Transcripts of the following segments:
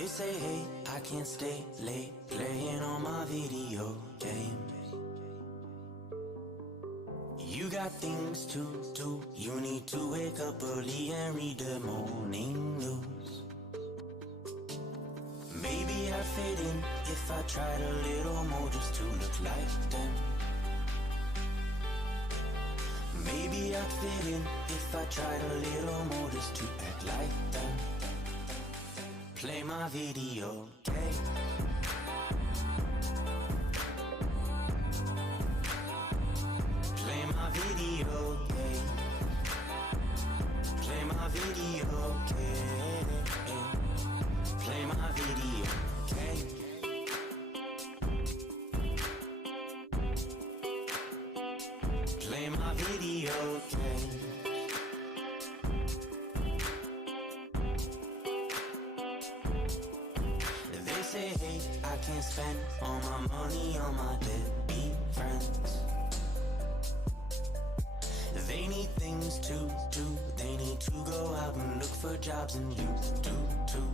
They say, hey, I can't stay late playing on my video games. You got things to do. You need to wake up early and read the morning news. Maybe I'd fit in if I tried a little more just to look like them. Maybe I'd fit in if I tried a little more just to act like them. Play my video game. Play my video game. Play my video game. Play my video game. Play my video game. They say, hey, I can't spend all my money on my deadbeat friends. They need things to do. They need to go out and look for jobs, and you do too.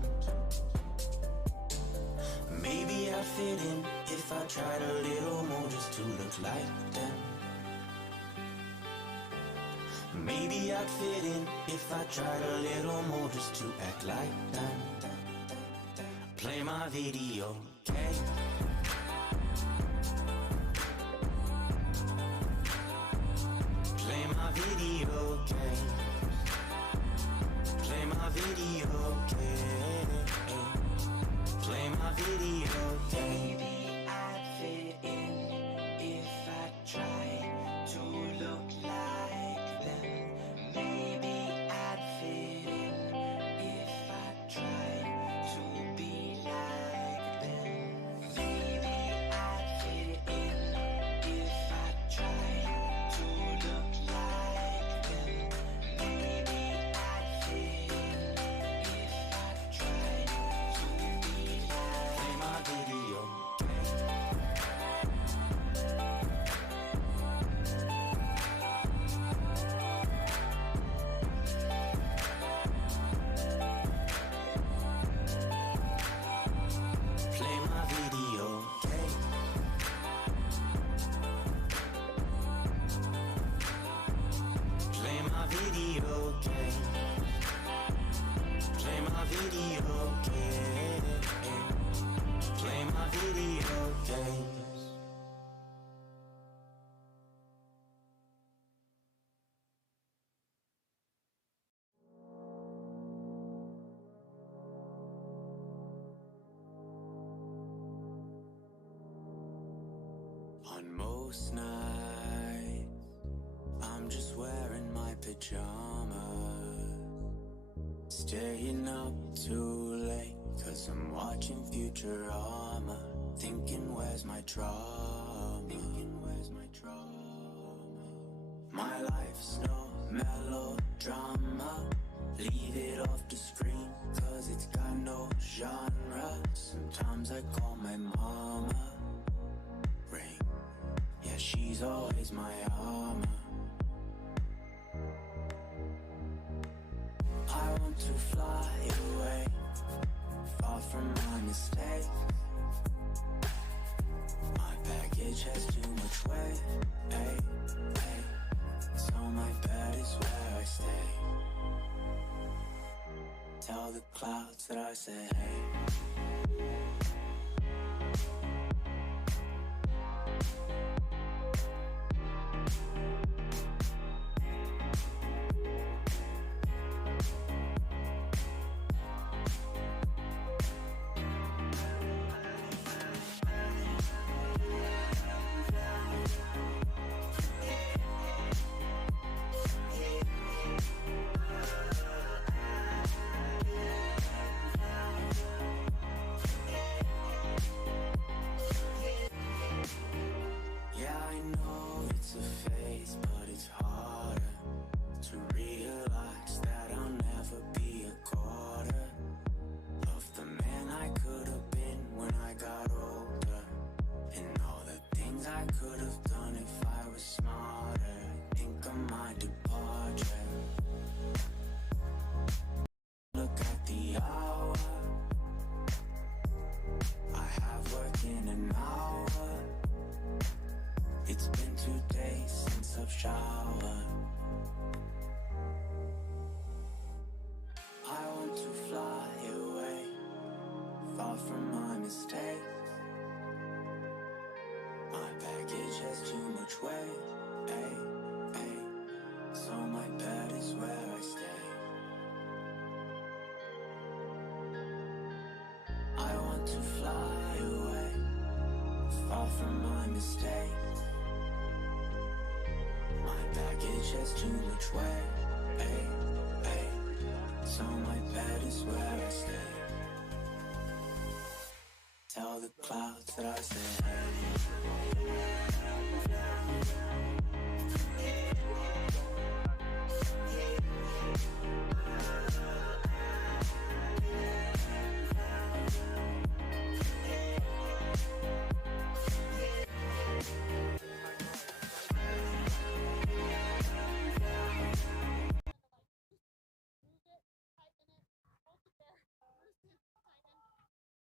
Maybe I'd fit in if I tried a little more just to look like them. Maybe I'd fit in if I tried a little more just to act like them. Play my video game. Play my video game. Play my video game. Play my video game. Maybe I'd fit in if I tried to look like them. Maybe I'd fit in if I tried to be like them. Maybe I'd fit in if I tried to look like them. Maybe I'd fit in if I tried to be like. Play my video game. Play my video game. Play my video game. Play my video game. Play my video games. On most nights, I'm just wearing my pajamas, staying up too late, 'cause I'm watching Futurama, thinking where's my drama, My life's no melodrama, leave it off the screen, 'cause it's got no genre. Sometimes I call my mama, ring, yeah, she's always my armor. I want to fly away, far from my mistakes. My baggage has too much weight, hey, hey. So my bed is where I stay. Tell the clouds that I say hey. shower. I want to fly away, far from my mistakes. My baggage has too much weight, so my bed is where I stay. I want to fly away, far from my mistakes. My baggage has too much weight, so my bed is where I stay. Tell the clouds that I stay.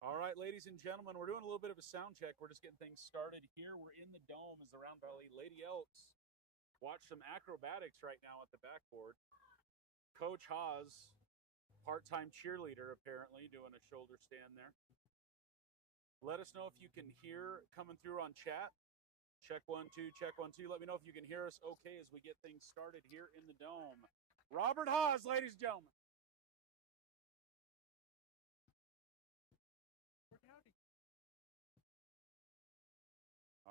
All right, ladies and gentlemen, we're doing a little bit of a sound check. We're just getting things started here. We're in the dome as the Round Valley Lady Elks watch some acrobatics right now at the backboard. Coach Haas, part-time cheerleader apparently, doing a shoulder stand there. Let us know if you can hear coming through on chat. Check 1 2, check 1 2. Let me know if you can hear us okay as we get things started here in the dome. Robert Haas, ladies and gentlemen.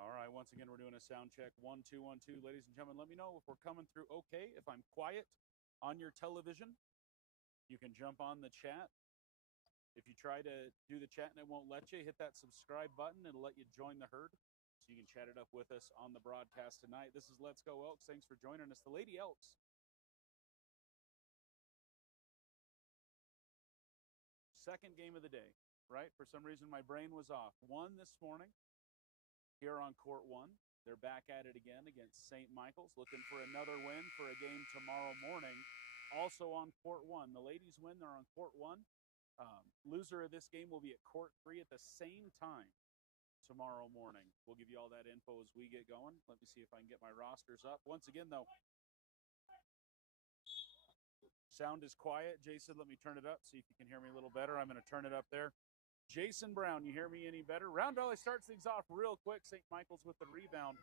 All right, once again, we're doing a sound check. 1 2 1 2. Ladies and gentlemen, let me know if we're coming through okay. If I'm quiet on your television, you can jump on the chat. If you try to do the chat and it won't let you, hit that subscribe button. It'll let you join the herd so you can chat it up with us on the broadcast tonight. This is Let's Go Elks. Thanks for joining us. The Lady Elks. Second game of the day, right? For some reason, my brain was off. Won this morning here on Court 1. They're back at it again against St. Michael's, looking for another win for a game tomorrow morning, also on Court 1. The ladies win, they're on Court 1. Loser of this game will be at Court 3 at the same time tomorrow morning. We'll give you all that info as we get going. Let me see if I can get my rosters up. Once again, though, sound is quiet. Jason, let me turn it up, see if you can hear me a little better. I'm going to turn it up there. Jason Brown, you hear me any better? Round Valley starts things off real quick. St. Michael's with the rebound,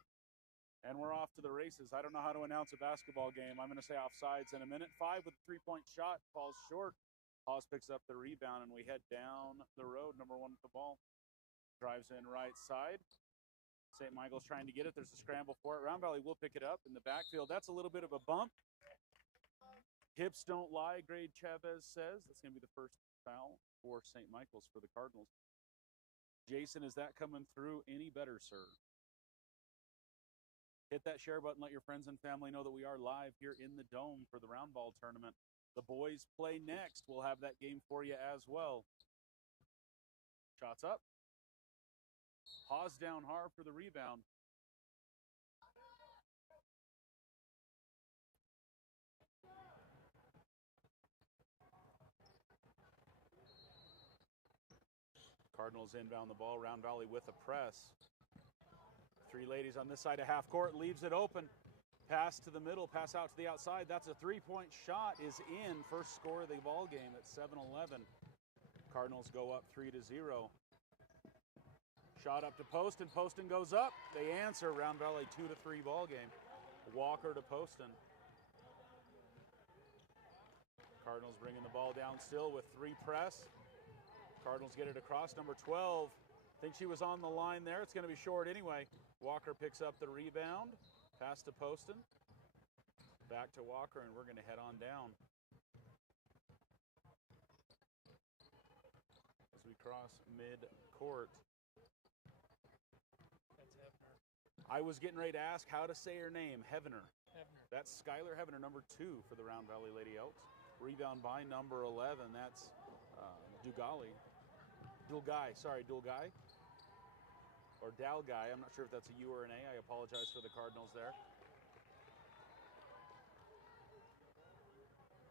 and we're off to the races. I don't know how to announce a basketball game. I'm going to say offsides in a minute. 5 with a three-point shot, falls short. Haas picks up the rebound, and we head down the road. Number 1 with the ball. Drives in right side. St. Michael's trying to get it. There's a scramble for it. Round Valley will pick it up in the backfield. That's a little bit of a bump. Hips don't lie, Grade Chavez says. That's going to be the first foul for St. Michael's for the Cardinals. Jason, is that coming through any better, sir? Hit that share button. Let your friends and family know that we are live here in the dome for the round ball tournament. The boys play next. We'll have that game for you as well. Shots up. Haas down hard for the rebound. Cardinals inbound the ball. Round Valley with a press. 3 ladies on this side of half court. Leaves it open. Pass to the middle. Pass out to the outside. That's a three-point shot. Is in. First score of the ball game at 7-11. Cardinals go up 3-0. Shot up to Poston. Poston goes up. They answer. Round Valley 2-3 ball game. Walker to Poston. Cardinals bringing the ball down still with 3 press. Cardinals get it across. Number 12. Think she was on the line there. It's going to be short anyway. Walker picks up the rebound. Pass to Poston. Back to Walker, and we're going to head on down. As we cross mid-court. That's Hebner. I was getting ready to ask how to say her name. Hebner. Hebner. That's Skylar Hebner, number 2 for the Round Valley Lady Elks. Rebound by number 11. That's Dulgai. Or Dalgai. I'm not sure if that's a U or an A. I apologize for the Cardinals there.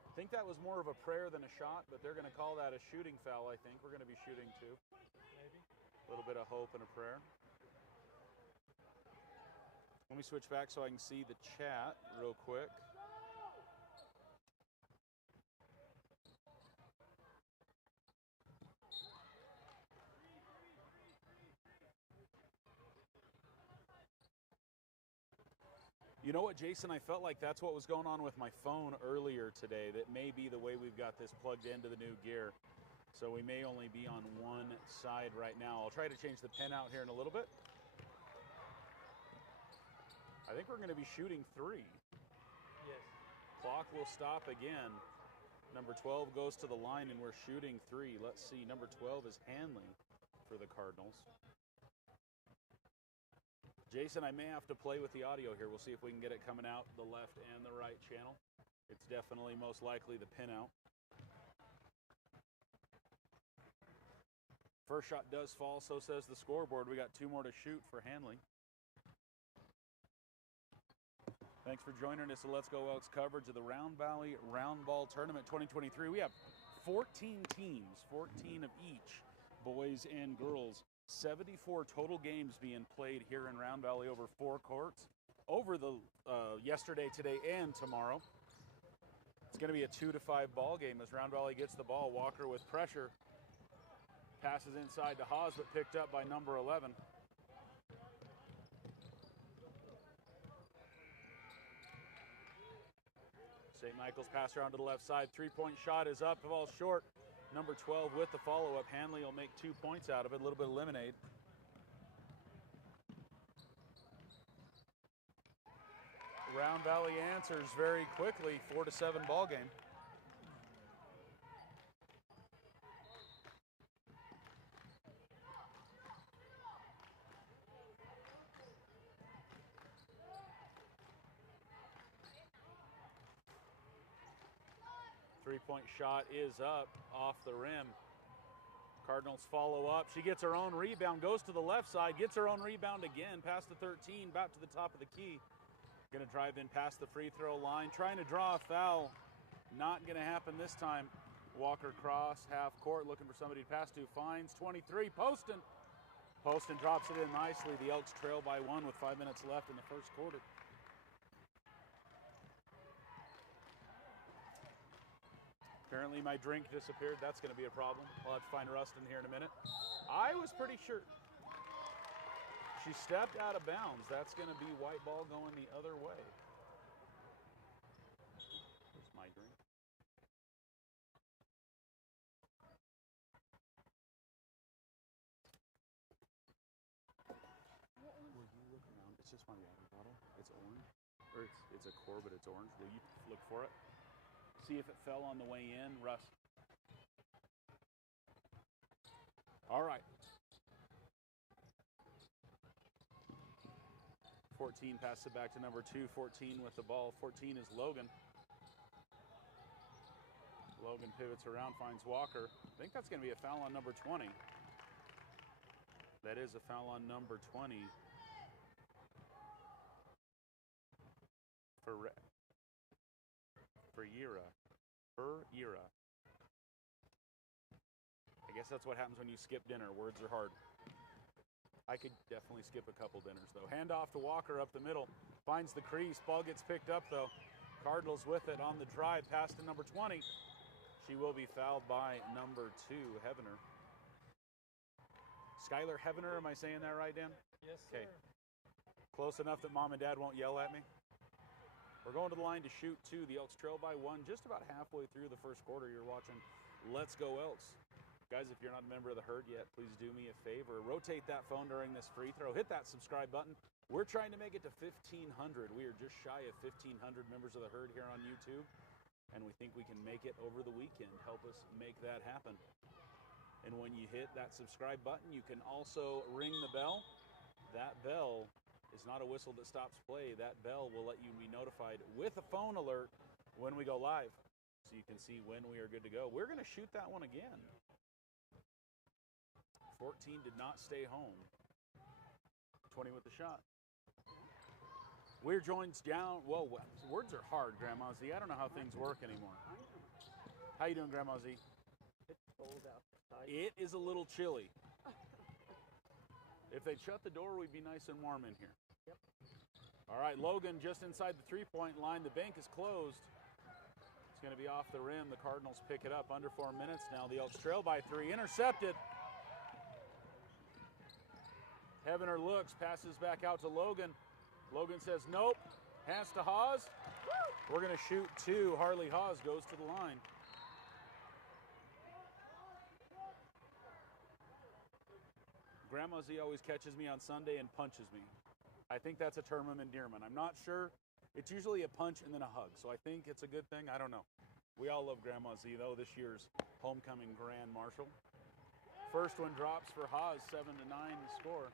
I think that was more of a prayer than a shot, but they're going to call that a shooting foul, I think. We're going to be shooting too. Maybe. A little bit of hope and a prayer. Let me switch back so I can see the chat real quick. You know what, Jason? I felt like that's what was going on with my phone earlier today. That may be the way we've got this plugged into the new gear. So we may only be on one side right now. I'll try to change the pin out here in a little bit. I think we're going to be shooting 3. Yes. Clock will stop again. Number 12 goes to the line, and we're shooting 3. Let's see. Number 12 is Hanley for the Cardinals. Jason, I may have to play with the audio here. We'll see if we can get it coming out the left and the right channel. It's definitely most likely the pin out. First shot does fall, so says the scoreboard. We got 2 more to shoot for Hanley. Thanks for joining us at Let's Go Elks coverage of the Round Valley Round Ball Tournament 2023. We have 14 teams, 14 of each, boys and girls. 74 total games being played here in Round Valley over 4 courts over the yesterday, today, and tomorrow. It's going to be a 2 to 5 ball game as Round Valley gets the ball. Walker with pressure. Passes inside to Haas, but picked up by number 11. St. Michael's pass around to the left side. 3-point shot is up. The ball's short. Number 12 with the follow-up. Hanley will make 2 points out of it. A little bit of lemonade. Round Valley answers very quickly. 4 to 7 ball game. Three-point shot is up off the rim. Cardinals follow up. She gets her own rebound, goes to the left side, gets her own rebound again, past the 13, back to the top of the key. Going to drive in past the free throw line, trying to draw a foul. Not going to happen this time. Walker cross, half court, looking for somebody to pass to. Finds 23, Poston. Poston drops it in nicely. The Elks trail by 1 with 5 minutes left in the first quarter. Apparently my drink disappeared. That's going to be a problem. I'll have to find Rustin here in a minute. I was pretty sure she stepped out of bounds. That's going to be white ball going the other way. There's my drink. Will you look around? It's just my water bottle. It's orange. Or it's a core, but it's orange. Will you look for it? See if it fell on the way in, Russ. All right. 14 passes it back to number 2. 14 with the ball. 14 is Logan. Logan pivots around, finds Walker. I think that's going to be a foul on number 20. That is a foul on number 20. For Yira. I guess that's what happens when you skip dinner. Words are hard. I could definitely skip a couple dinners, though. Handoff to Walker up the middle. Finds the crease. Ball gets picked up, though. Cardinals with it on the drive. Pass to number 20. She will be fouled by number 2, Hevener. Skylar Hevener, am I saying that right, Dan? Yes, sir. Okay. Close enough that Mom and Dad won't yell at me? We're going to the line to shoot 2. The Elks trail by 1 just about halfway through the first quarter. You're watching Let's Go Elks. Guys, if you're not a member of the herd yet, please do me a favor. Rotate that phone during this free throw. Hit that subscribe button. We're trying to make it to 1,500. We are just shy of 1,500 members of the herd here on YouTube, and we think we can make it over the weekend. Help us make that happen. And when you hit that subscribe button, you can also ring the bell. That bell is not a whistle that stops play. That bell will let you be notified with a phone alert when we go live, so you can see when we are good to go. We're going to shoot that one again. 14 did not stay home. 20 with the shot. We're joined down. Whoa, words are hard, Grandma Z. I don't know how things work anymore. How you doing, Grandma Z? It's cold outside. It is a little chilly. If they'd shut the door, we'd be nice and warm in here. Yep. All right, Logan just inside the three-point line. The bank is closed. It's going to be off the rim. The Cardinals pick it up under 4 minutes now. The Elks trail by 3. Intercepted. Heavener looks, passes back out to Logan. Logan says nope. Hands to Haas. We're going to shoot 2. Harley Haas goes to the line. Grandma Z always catches me on Sunday and punches me. I think that's a term of endearment. I'm not sure. It's usually a punch and then a hug, so I think it's a good thing. I don't know. We all love Grandma Z, though, this year's homecoming grand marshal. First one drops for Haas, 7-9 the score.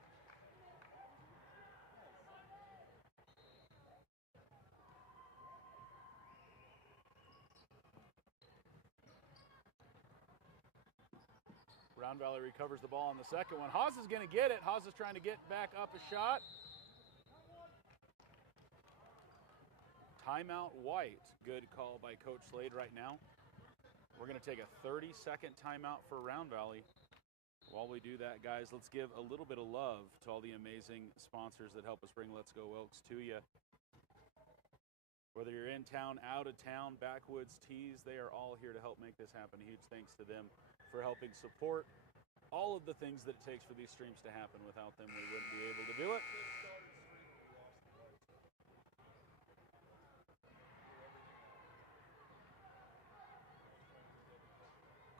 Round Valley recovers the ball on the second one. Haas is going to get it. Haas is trying to get back up a shot. Timeout White. Good call by Coach Slade right now. We're going to take a 30-second timeout for Round Valley. While we do that, guys, let's give a little bit of love to all the amazing sponsors that help us bring Let's Go Elks to you. Whether you're in town, out of town, Backwoods Tees, they are all here to help make this happen. A huge thanks to them for helping support all of the things that it takes for these streams to happen. Without them, we wouldn't be able to do it.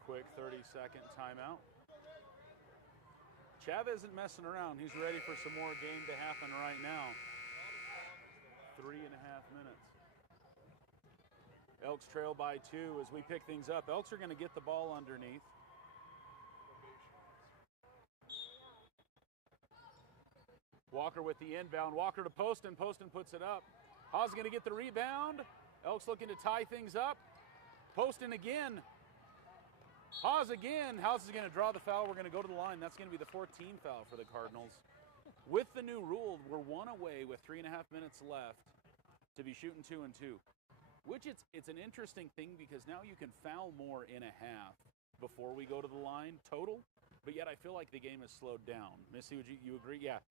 Quick 30-second timeout. Chav isn't messing around. He's ready for some more game to happen right now. 3.5 minutes. Elks trail by 2 as we pick things up. Elks are going to get the ball underneath. Walker with the inbound. Walker to Poston. Poston puts it up. Haas going to get the rebound. Elks looking to tie things up. Poston again. Haas again. Haas is going to draw the foul. We're going to go to the line. That's going to be the 14th foul for the Cardinals. With the new rule, we're 1 away with 3.5 minutes left to be shooting 2 and 2. Which it's an interesting thing because now you can foul more in a half before we go to the line total, but yet I feel like the game has slowed down. Missy, would you agree? Yeah.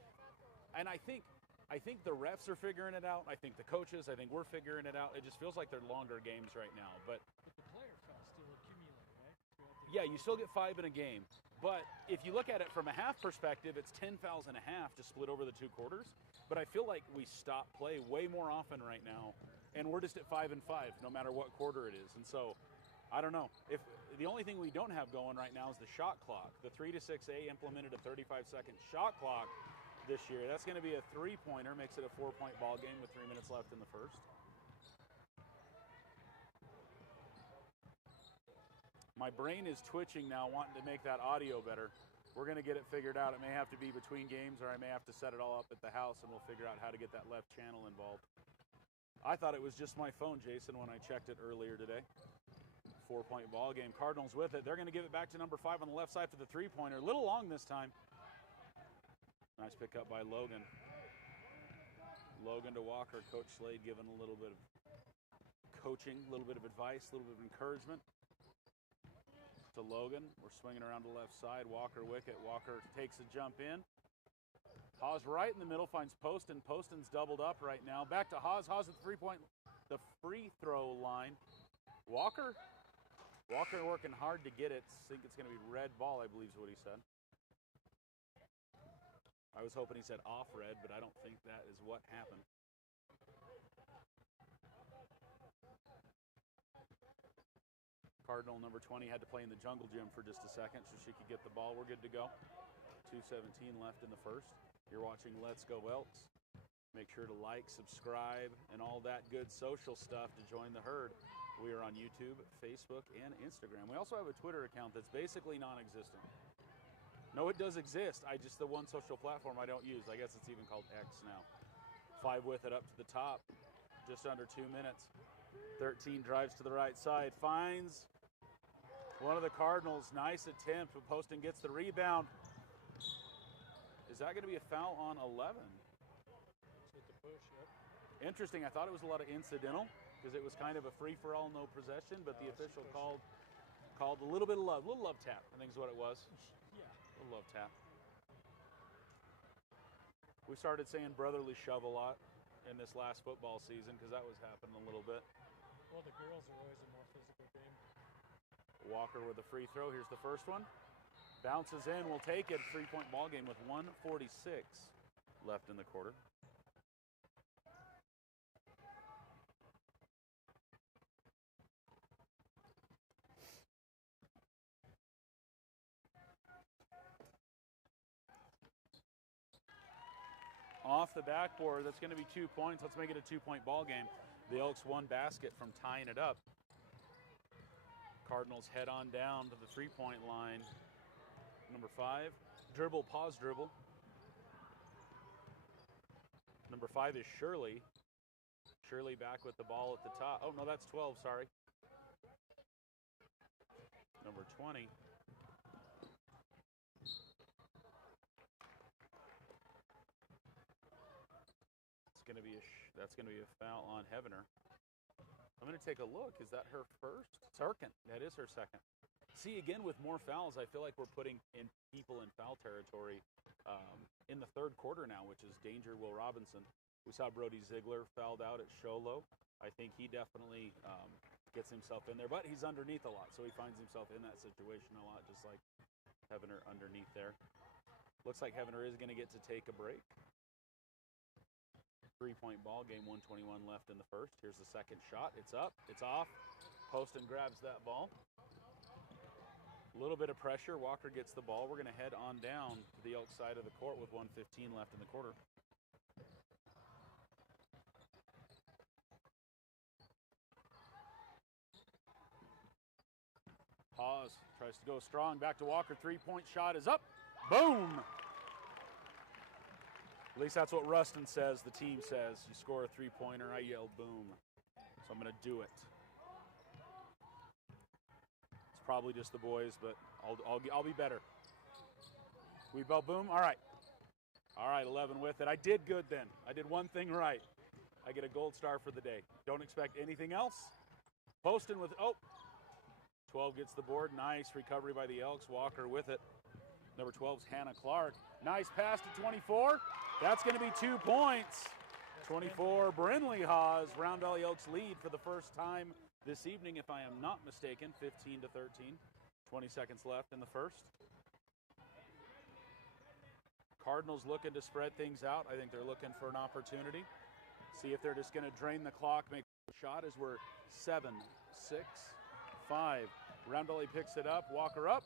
And I think the refs are figuring it out. I think the coaches, I think we're figuring it out. It just feels like they're longer games right now. But the player fouls still accumulate, right? Yeah, you still get 5 in a game. But if you look at it from a half perspective, it's 10 fouls and a half to split over the 2 quarters. But I feel like we stop play way more often right now. And we're just at 5 and 5, no matter what quarter it is. And so, I don't know. If the only thing we don't have going right now is the shot clock. The 3 to 6A implemented a 35-second shot clock this year. That's going to be a 3-pointer, makes it a 4-point ball game with 3 minutes left in the first. My brain is twitching now, wanting to make that audio better. We're going to get it figured out. It may have to be between games, or I may have to set it all up at the house, and we'll figure out how to get that left channel involved. I thought it was just my phone, Jason, when I checked it earlier today. 4-point ball game. Cardinals with it. They're going to give it back to number 5 on the left side for the 3-pointer. A little long this time. Nice pick up by Logan. Logan to Walker. Coach Slade giving a little bit of coaching, a little bit of advice, a little bit of encouragement to Logan. We're swinging around the left side. Walker wicket. Walker takes a jump in. Haas right in the middle, finds Poston. Poston's doubled up right now. Back to Haas. Haas at the free throw line. Walker working hard to get it. I think it's going to be red ball, I believe is what he said. I was hoping he said off red, but I don't think that is what happened. Cardinal number 20 had to play in the jungle gym for just a second so she could get the ball. We're good to go. 2:17 left in the first. You're watching Let's Go Elks. Make sure to like, subscribe, and all that good social stuff to join the herd. We are on YouTube, Facebook, and Instagram. We also have a Twitter account that's basically non-existent. No, it does exist. The one social platform I don't use. I guess it's even called X now. 5 with it up to the top. Just under 2 minutes. 13 drives to the right side. Finds one of the Cardinals. Nice attempt. Poston gets the rebound. Is that going to be a foul on 11? With the push, yep. Interesting. I thought it was a lot of incidental because it was kind of a free-for-all, no possession, but the official called a little bit of love. A little love tap, I think is what it was. Yeah. A little love tap. We started saying brotherly shove a lot. in this last football season because that was happening a little bit. Well, the girls are always a more physical game. Walker with a free throw. Here's the first one. Bounces in. We'll take it. 3-point ball game with 1:46 left in the quarter. Off the backboard, that's going to be 2 points. Let's make it a 2-point ball game. The Elks 1 basket from tying it up. Cardinals head on down to the 3-point line. Number 5, dribble, pause dribble. Number 5 is Shirley. Shirley back with the ball at the top. Oh, no, that's 12, sorry. Number 20. That's going to be a foul on Heavener. I'm going to take a look. Is that her first? Second. That is her second. See, again, with more fouls, I feel like we're putting in people in foul territory in the third quarter now, which is danger Will Robinson. We saw Brody Ziegler fouled out at Sholo. I think he definitely gets himself in there, but he's underneath a lot, so he finds himself in that situation a lot, just like Heavener underneath there. Looks like Heavener is going to get to take a break. 3-point ball game, 1:21 left in the first. Here's the second shot. It's up, it's off. Poston grabs that ball. A little bit of pressure. Walker gets the ball. We're going to head on down to the Elks side of the court with 1:15 left in the quarter. Pause. Tries to go strong. Back to Walker. 3-point shot is up. Boom! At least that's what Ruston says, the team says. You score a 3-pointer, I yell boom. So I'm going to do it. It's probably just the boys, but I'll be better. We bell boom? All right. All right, 11 with it. I did good then. I did one thing right. I get a gold star for the day. Don't expect anything else. Poston with, 12 gets the board. Nice recovery by the Elks. Walker with it. Number 12's Hannah Clark. Nice pass to 24. That's going to be 2 points. 24, Brindley Haas. Round Valley Elks lead for the first time this evening, if I am not mistaken, 15-13. 20 seconds left in the first. Cardinals looking to spread things out. I think they're looking for an opportunity. See if they're just going to drain the clock, make a shot as we're 7, 6, 5. Round Valley picks it up. Walker up.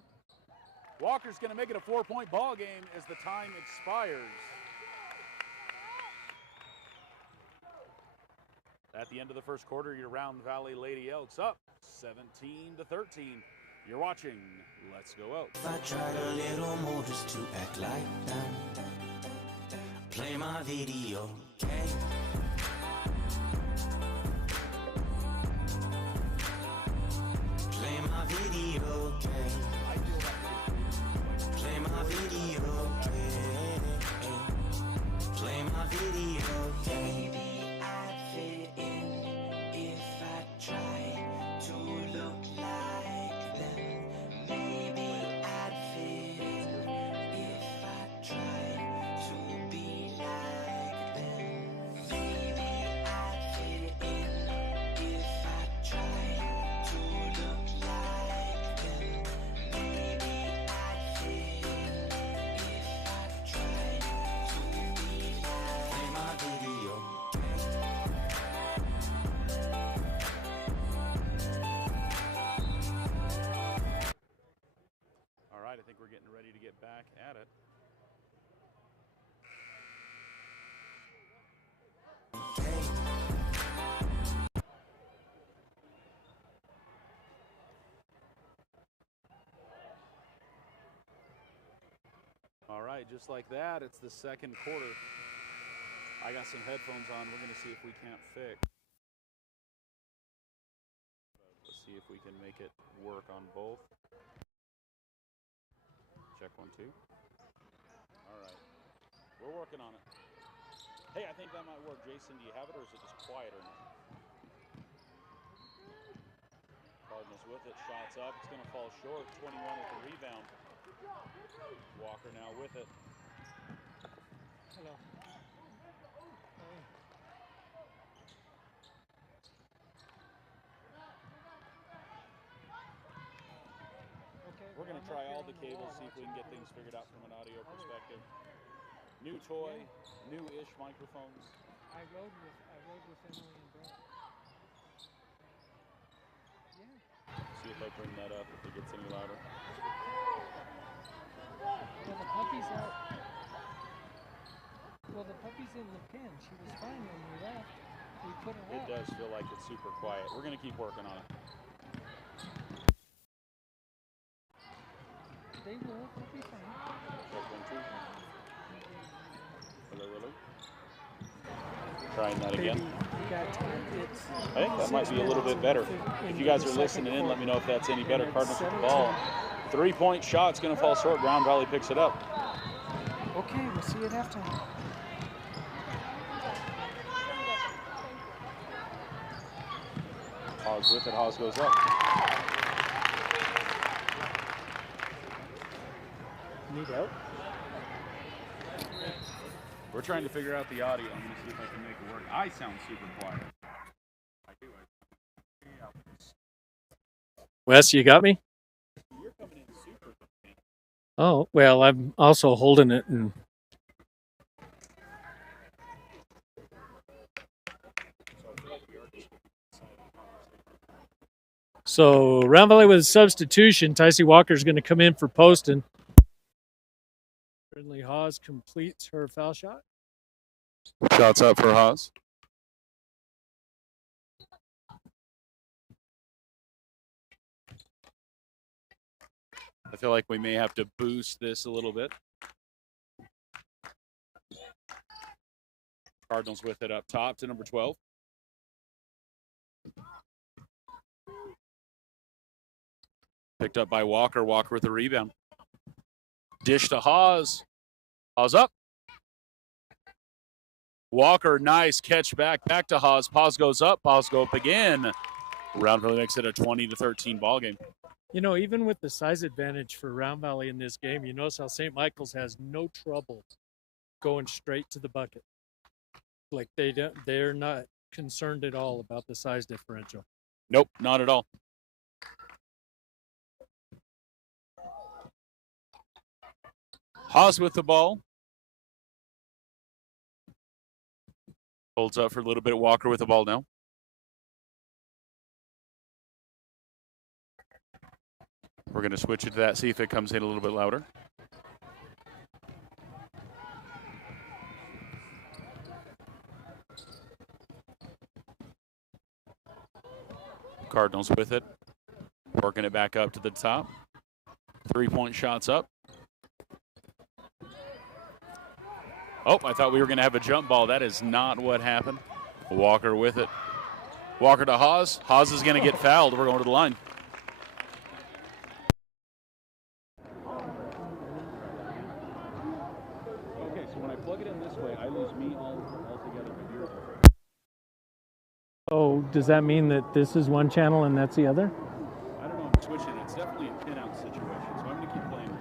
Walker's going to make it a 4-point ball game as the time expires. At the end of the first quarter, your Round Valley Lady Elks up 17-13. You're watching Let's Go Elks. If I tried a little more just to act like them, play my video game. Play my video game. Play my video game. Play my video game. Maybe I'd fit in if I tried to look like them. Maybe I'd fit in if I tried to be like them. Maybe I'd fit in if I tried to look like them. Maybe I'd fit in if I tried to be like. Play my video. All right, I think we're getting ready to get back at it. All right, just like that, it's the second quarter. I got some headphones on. We're going to see if we can't fix. Let's see if we can make it work on both. Check 1, 2. All right. We're working on it. Hey, I think that might work. Jason, do you have it, or is it just quieter now? Cardinals with it. Shots up. It's going to fall short. 21 with the rebound. Walker now with it. Hello. the cables, see if we can get things figured out from an audio perspective. New toy, new-ish microphones. I rode with Emily and Brett. Yeah. See if I bring that up, if it gets any louder. Well, the puppy's out. Well, the puppy's in the pen. She was fine when we left. We put her It out. does feel like it's super quiet. We're going to keep working on it. They will. They'll be fine. Check 1, 2. Hello, hello. Trying that again. I think that might be a little bit better. If you guys are listening in, let me know if that's any better. Cardinals with the ball. 3-point shot's going to fall short. Brown Valley picks it up. Okay, we'll see you at halftime. Haas with it. Haas goes up. Need help? We're trying to figure out the audio. I'm going to see if I can make it work. I sound super quiet. I do. Wes, you got me? You're coming in super. Oh, well, I'm also holding it and so Round Valley with a substitution. Tycee Walker's going to come in for Poston. Friendly Haas completes her foul shot. Shots up for Haas. I feel like we may have to boost this a little bit. Cardinals with it up top to number 12. Picked up by Walker. Walker with the rebound. Dish to Haas. Haas up. Walker, nice catch back to Haas. Haas goes up. Haas go up again. Round Valley makes it a 20-13 ball game. You know, even with the size advantage for Round Valley in this game, you notice how St. Michael's has no trouble going straight to the bucket. Like they're not concerned at all about the size differential. Nope, not at all. Haas with the ball. Holds up for a little bit. Walker with the ball now. We're going to switch it to that, see if it comes in a little bit louder. Cardinals with it. Working it back up to the top. 3-point shots up. Oh, I thought we were going to have a jump ball. That is not what happened. Walker with it. Walker to Haas. Haas is going to get fouled. We're going to the line. Okay, so when I plug it in this way, I lose me altogether. Oh, does that mean that this is one channel and that's the other? I don't know. I'm switching. It's definitely a pin-out situation, so I'm going to keep playing.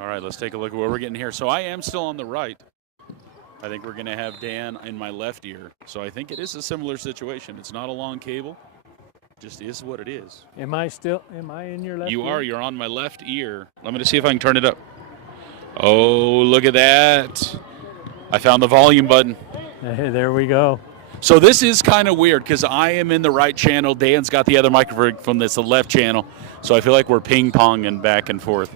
All right, let's take a look at what we're getting here. So I am still on the right. I think we're going to have Dan in my left ear. So I think it is a similar situation. It's not a long cable. Just is what it is. Am I in your left You ear? are. You're on my left ear. Let me see if I can turn it up. Oh, look at that. I found the volume button. Hey, there we go. So this is kind of weird because I am in the right channel. Dan's got the other microphone from the left channel. So I feel like we're ping-ponging back and forth.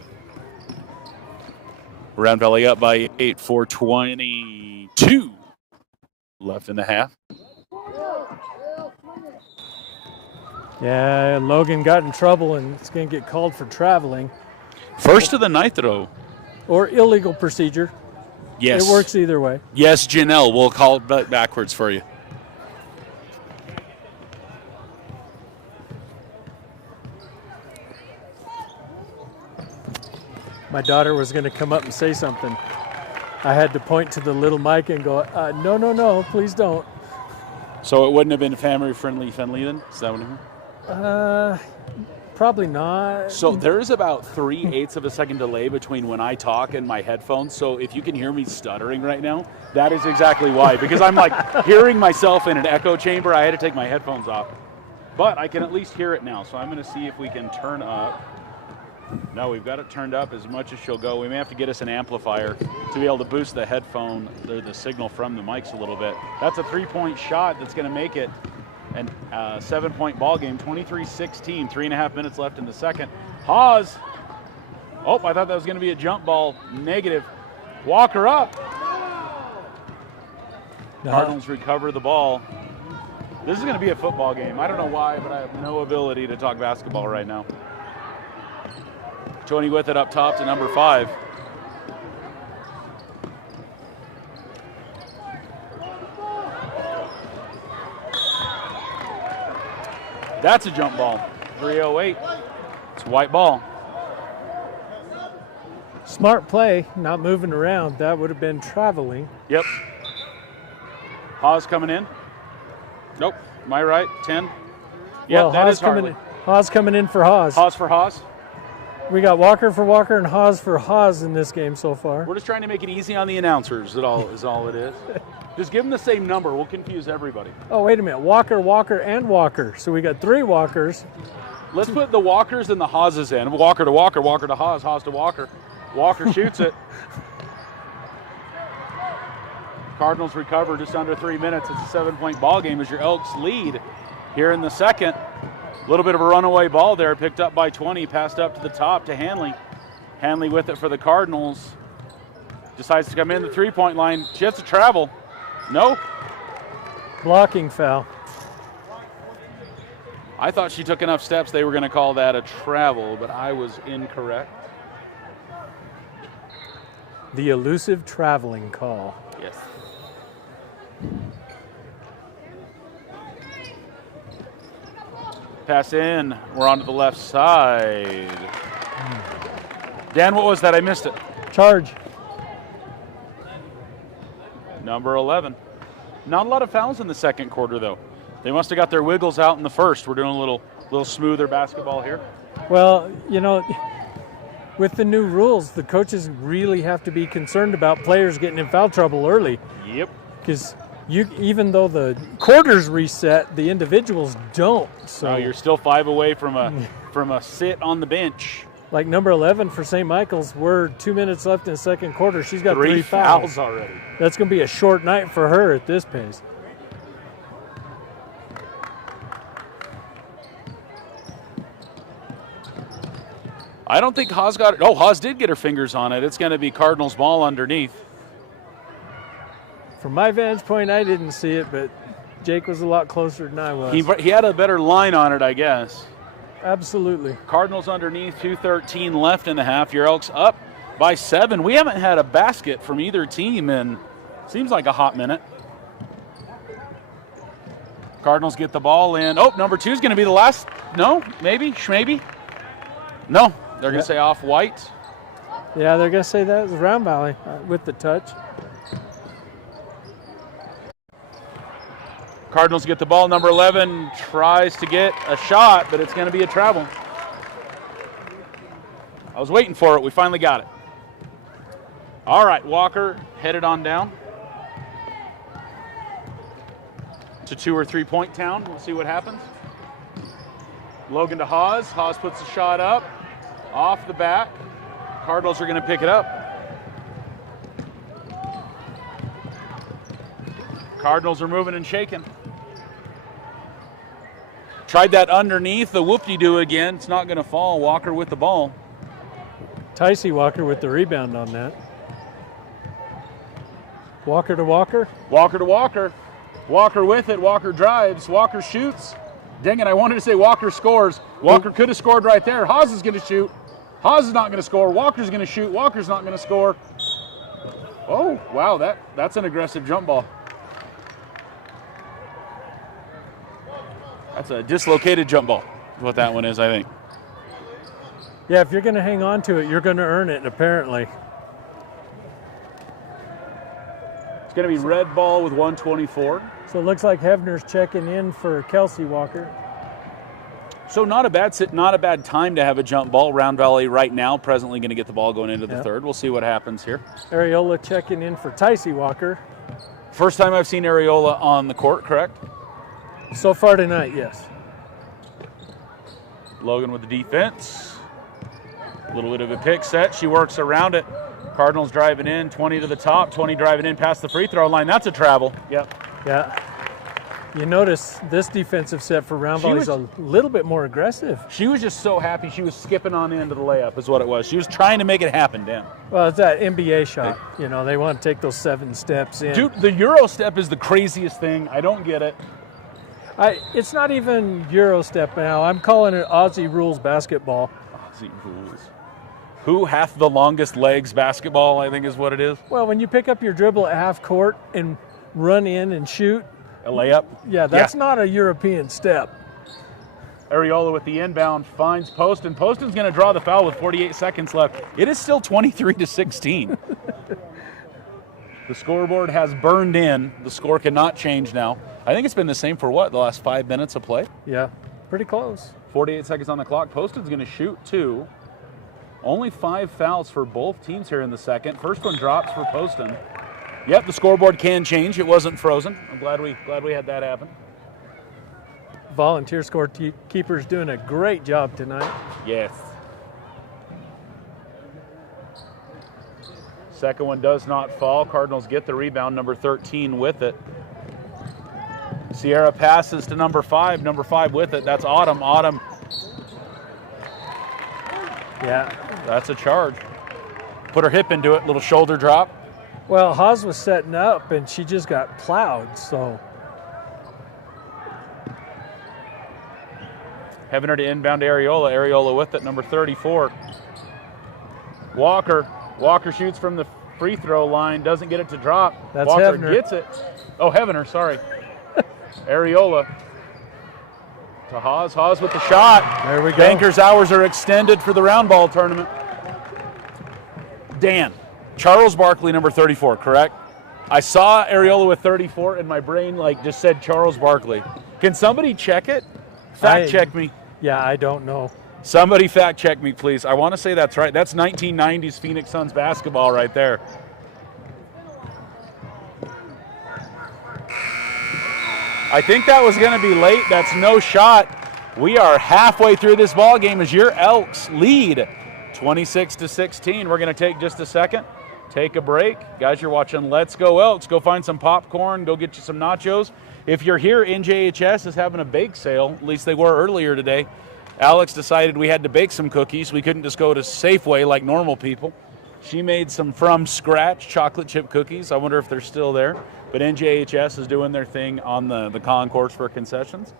Round Valley up by 8, 4:22 left in the half. Yeah, Logan got in trouble and it's going to get called for traveling First of the night, though. or illegal procedure. Yes. It works either way. Yes, Janelle. We'll call it backwards for you. My daughter was going to come up and say something. I had to point to the little mic and go, no, please don't. So it wouldn't have been family-friendly then? Is that what I mean? Probably not. So there is about 3/8 of a second delay between when I talk and my headphones. So if you can hear me stuttering right now, that is exactly why. Because I'm like hearing myself in an echo chamber. I had to take my headphones off. But I can at least hear it now. So I'm going to see if we can turn up. No, we've got it turned up as much as she'll go. We may have to get us an amplifier to be able to boost the headphone, or the signal from the mics a little bit. That's a 3-point shot that's going to make it a 7-point ball game, 23-16, 3.5 minutes left in the second. Haas. Oh, I thought that was going to be a jump ball. Negative. Walker up. Cardinals recover the ball. This is going to be a football game. I don't know why, but I have no ability to talk basketball right now. Tony with it up top to number 5. That's a jump ball. 3:08. It's a white ball. Smart play, not moving around. That would have been traveling. Yep. Haas coming in. Nope. Am I right? 10? Yep, Well, that Haas is Harley. coming in. Haas coming in for Haas. Haas for Haas. We got Walker for Walker and Haas for Haas in this game so far. We're just trying to make it easy on the announcers. Is all it is. Just give them the same number. We'll confuse everybody. Oh, wait a minute. Walker, Walker, and Walker. So we got 3 Walkers. Let's put the Walkers and the Haases in. Walker to Walker, Walker to Haas, Haas to Walker. Walker shoots it. Cardinals recover just under 3 minutes. It's a 7-point ball game as your Elks lead here in the second. A little bit of a runaway ball there, picked up by 20, passed up to the top to Hanley. Hanley with it for the Cardinals. Decides to come in the 3-point line. She has to travel. No. Blocking foul. I thought she took enough steps they were going to call that a travel, but I was incorrect. The elusive traveling call. Yes. Pass in. We're on to the left side. Dan, what was that? I missed it. Charge. Number 11. Not a lot of fouls in the second quarter, though. They must have got their wiggles out in the first. We're doing a little smoother basketball here. Well, with the new rules, the coaches really have to be concerned about players getting in foul trouble early. Yep. Because even though the quarters reset, the individuals don't. So you're still 5 away from a sit on the bench. Like number 11 for St. Michael's, we're 2 minutes left in the second quarter. She's got 3 fouls already. That's going to be a short night for her at this pace. I don't think Haas got it. Oh, Haas did get her fingers on it. It's going to be Cardinals ball underneath. From my vantage point, I didn't see it, but Jake was a lot closer than I was. He had a better line on it, I guess. Absolutely. Cardinals underneath, 2:13 left in the half. Your Elks up by 7. We haven't had a basket from either team in seems like a hot minute. Cardinals get the ball in. Oh, number 2 is going to be the last. No, maybe, schmaybe. No, they're going to say off white. Yeah, they're going to say that was Round Valley with the touch. Cardinals get the ball. Number 11 tries to get a shot, but it's going to be a travel. I was waiting for it. We finally got it. All right, Walker headed on down to 2 or 3 point town. We'll see what happens. Logan to Haas. Haas puts the shot up off the back. Cardinals are going to pick it up. Cardinals are moving and shaking. Tried that underneath the whoop-de-doo again. It's not going to fall. Walker with the ball. Ticey Walker with the rebound on that. Walker to Walker. Walker to Walker. Walker with it. Walker drives. Walker shoots. Dang it, I wanted to say Walker scores. Walker could have scored right there. Haas is going to shoot. Haas is not going to score. Walker's going to shoot. Walker's not going to score. Oh, wow, that's an aggressive jump ball. That's a dislocated jump ball, is what that one is, I think. Yeah, if you're going to hang on to it, you're going to earn it, apparently. It's going to be red ball with 124. So it looks like Hefner's checking in for Kelsey Walker. So not a bad time to have a jump ball. Round Valley right now, presently going to get the ball going into the third. We'll see what happens here. Areola checking in for Ticey Walker. First time I've seen Areola on the court, correct? So far tonight, yes. Logan with the defense. A little bit of a pick set. She works around it. Cardinals driving in, 20 to the top, 20 driving in past the free throw line. That's a travel. Yep. Yeah. You notice this defensive set for Round Valley's a little bit more aggressive. She was just so happy she was skipping on into the layup is what it was. She was trying to make it happen, Dan. Well, it's that NBA shot. You know, they want to take those 7 steps in. Dude, the Euro step is the craziest thing. I don't get it. It's not even Euro step now. I'm calling it Aussie rules basketball. Aussie rules. Who hath the longest legs basketball, I think is what it is. Well, when you pick up your dribble at half court and run in and shoot. A layup? Yeah, that's not a European step. Areola with the inbound finds Poston. Poston's going to draw the foul with 48 seconds left. It is still 23-16. The scoreboard has burned in. The score cannot change now. I think it's been the same for the last 5 minutes of play? Yeah, pretty close. 48 seconds on the clock. Poston's going to shoot 2. Only 5 fouls for both teams here in the second. First one drops for Poston. Yep, the scoreboard can change. It wasn't frozen. I'm glad we had that happen. Volunteer scorekeeper's doing a great job tonight. Yes. Second one does not fall. Cardinals get the rebound, number 13 with it. Sierra passes to number 5. Number 5 with it. That's Autumn. Autumn. Yeah. That's a charge. Put her hip into it. Little shoulder drop. Well, Haas was setting up, and she just got plowed, so. Having to inbound to Areola. Areola with it, number 34. Walker. Walker shoots from the free throw line, doesn't get it to drop. That's Walker Hefner. gets it. Oh, Heavener, sorry. Areola to Haas. Haas with the shot. There we go. Banker's hours are extended for the round ball tournament. Dan, Charles Barkley, number 34, correct? I saw Areola with 34 and my brain just said Charles Barkley. Can somebody check it? Fact check me. Yeah, I don't know. Somebody fact check me, please. I want to say that's right. That's 1990s Phoenix Suns basketball right there. I think that was going to be late. That's no shot. We are halfway through this ball game as your Elks lead 26-16. We're going to take just a second, take a break. Guys, you're watching Let's Go Elks. Go find some popcorn. Go get you some nachos. If you're here, NJHS is having a bake sale. At least they were earlier today. Alex decided we had to bake some cookies. We couldn't just go to Safeway like normal people. She made some from scratch chocolate chip cookies. I wonder if they're still there. But NJHS is doing their thing on the concourse for concessions.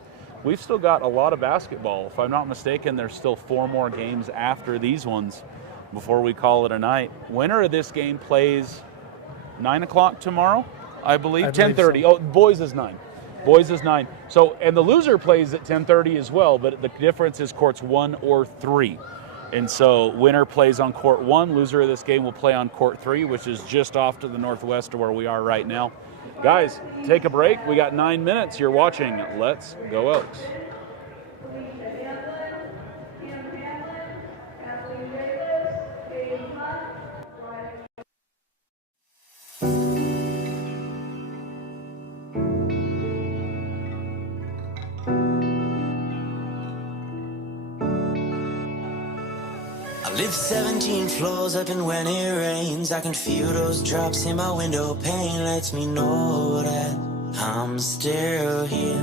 We've still got a lot of basketball. If I'm not mistaken, there's still 4 more games after these ones before we call it a night. Winner of this game plays 9 o'clock tomorrow, I believe. 10:30. So. Oh, boys is 9. Boys is 9. So, and the loser plays at 10:30 as well, but the difference is courts 1 or 3. And so winner plays on court 1. Loser of this game will play on court 3, which is just off to the northwest of where we are right now. Guys, take a break. We got 9 minutes. You're watching Let's Go Elks. I live 17 floors up, and when it rains I can feel those drops in my window pane. Lets me know that I'm still here.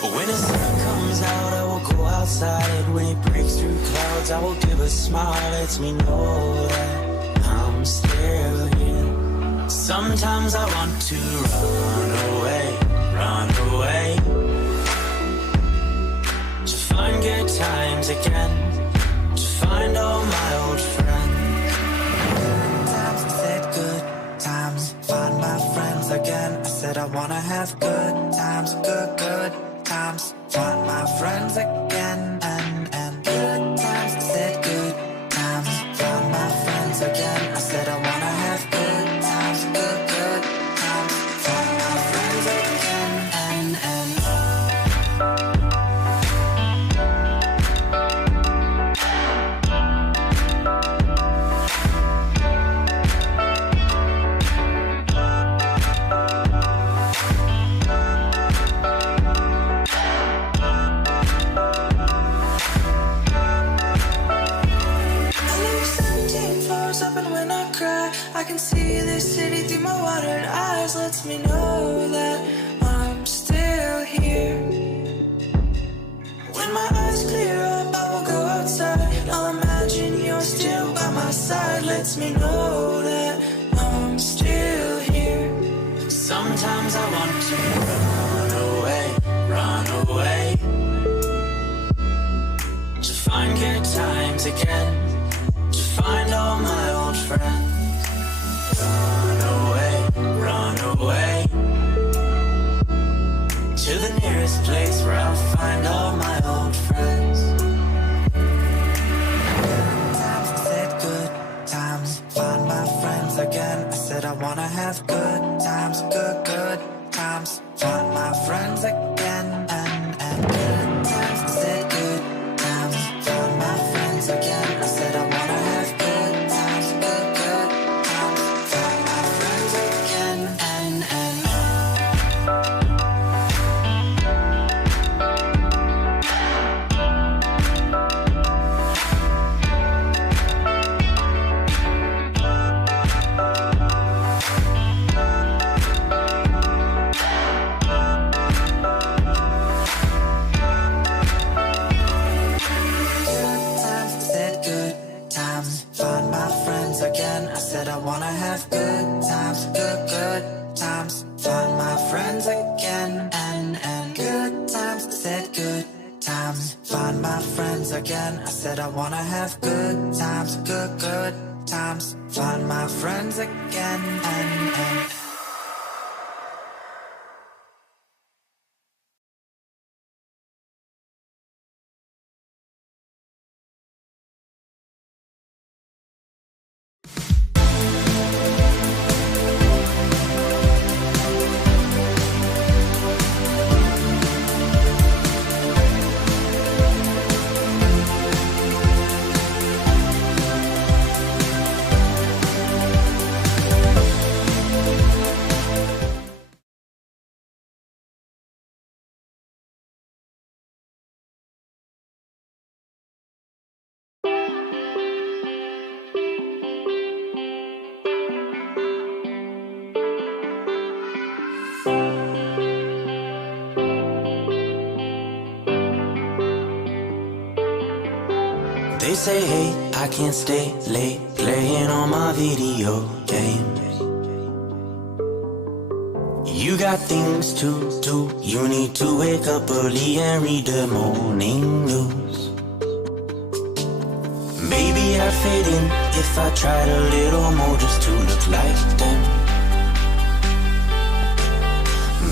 But when the sun comes out I will go outside. When it breaks through clouds I will give a smile. Lets me know that I'm still here. Sometimes I want to run away to find good times again, find all my old friends. Sometimes I say said I wanna have good times, good times. Find my friends again and good times. I said good times. Find my friends again. I said I wanna have good times, good times. Find my friends again and up, and when I cry, I can see this city through my watered eyes. Lets me know that I'm still here. When my eyes clear up, I will go outside. I'll imagine you're still by my side. Lets me know that I'm still here. Sometimes I want to run away, to find good times again, to find all my old friends. Run away, to the nearest place where I'll find all my old friends. Good times, I said good times. Find my friends again. I said I wanna have good times, good times. Find my friends again and good times. I said good times. Find my friends again. I said I wanna have good times, good times. Find my friends again and again. I said I wanna have good times, good times. Find my friends again and good times. I said good times. Find my friends again. I said I wanna have good times, good times. Find my friends again and they say, hey, I can't stay late playing on my video games. You got things to do. You need to wake up early and read the morning news. Maybe I'd fit in if I tried a little more just to look like them.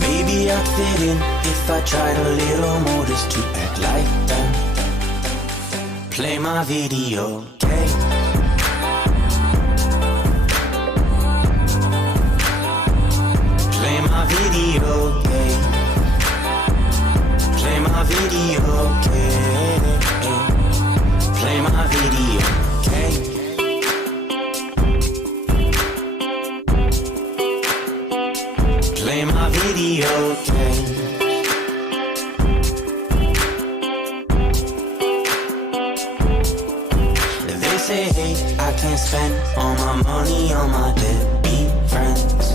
Maybe I'd fit in if I tried a little more just to act like them. Play my video game. Play my video game. Play my video game. Play my video game. Play my video game. They say, hey, I can't spend all my money on my deadbeat friends.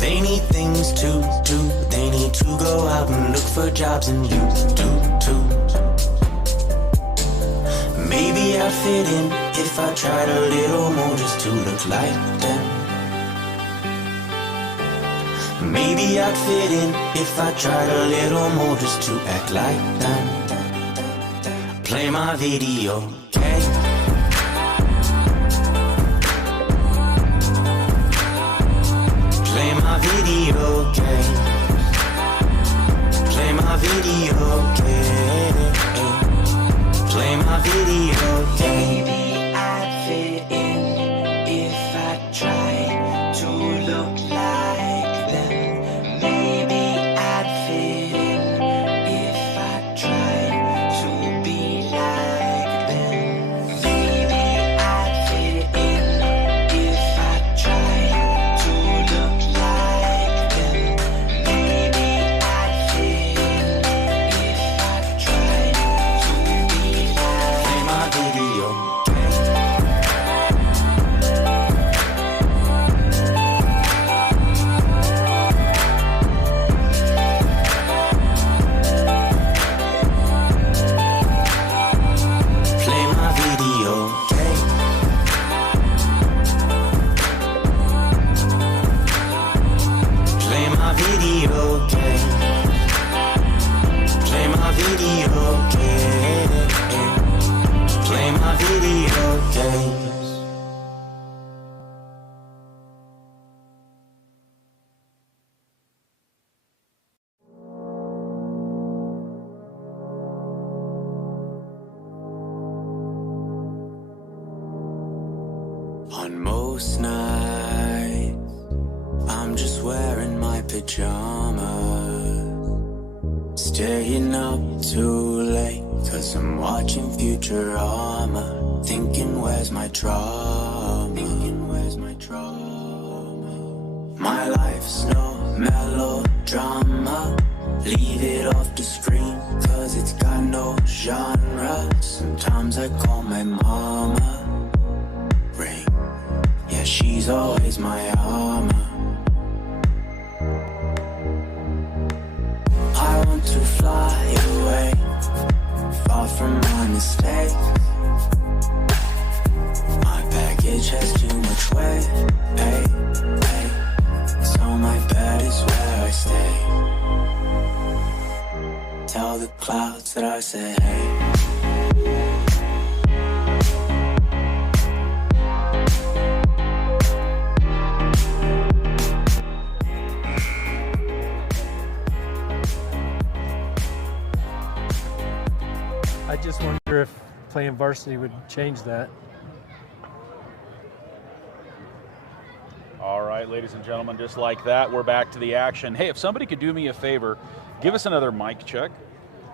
They need things to do. They need to go out and look for jobs, and you do too. Maybe I'd fit in if I tried a little more just to look like them. Maybe I'd fit in if I tried a little more just to act like them. Play my video game. Play my video games. Play my video games. Play my video games. Maybe I'd fit in if I tried to look like them. Maybe I'd fit in if I tried to be like them. Maybe I'd fit in if I tried to look like them. Maybe I'd fit in if I tried to be like. Play my video game. Play my video game. Play my video game. Play my video game. Play my video games. On most nights, I'm just wearing my pajamas, staying up too late, 'cause I'm watching Futurama, thinking where's my drama, My life's no melodrama, leave it off the screen, 'cause it's got no genre. Sometimes I call my mama, ring, yeah, she's always my armor. I want to fly away, far from my mistakes. My baggage has too much weight, hey, hey. So my bed is where I stay. Tell the clouds that I say hey. I just wonder if playing varsity would change that. All right, ladies and gentlemen, just like that, we're back to the action. Hey, if somebody could do me a favor, give us another mic check.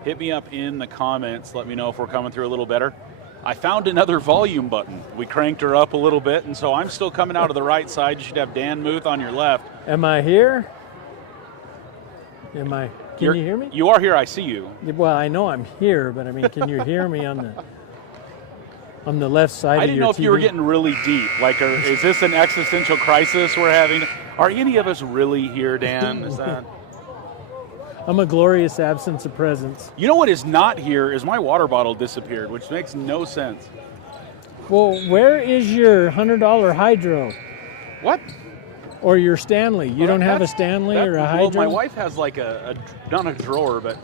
Hit me up in the comments. Let me know if we're coming through a little better. I found another volume button. We cranked her up a little bit, and so I'm still coming out of the right side. You should have Dan Muth on your left. Am I here? Can you hear me? You are here. I see you. Well, I know I'm here, but I mean, can you hear me on the left side of your TV? I didn't know if you were getting really deep. Like, is this an existential crisis we're having? Are any of us really here, Dan? Is that? I'm a glorious absence of presence. You know what is not here is my water bottle disappeared, which makes no sense. Well, where is your $100 hydro? What? Or your Stanley? You don't have a Stanley or a hydro? Well, my wife has like not a drawer, but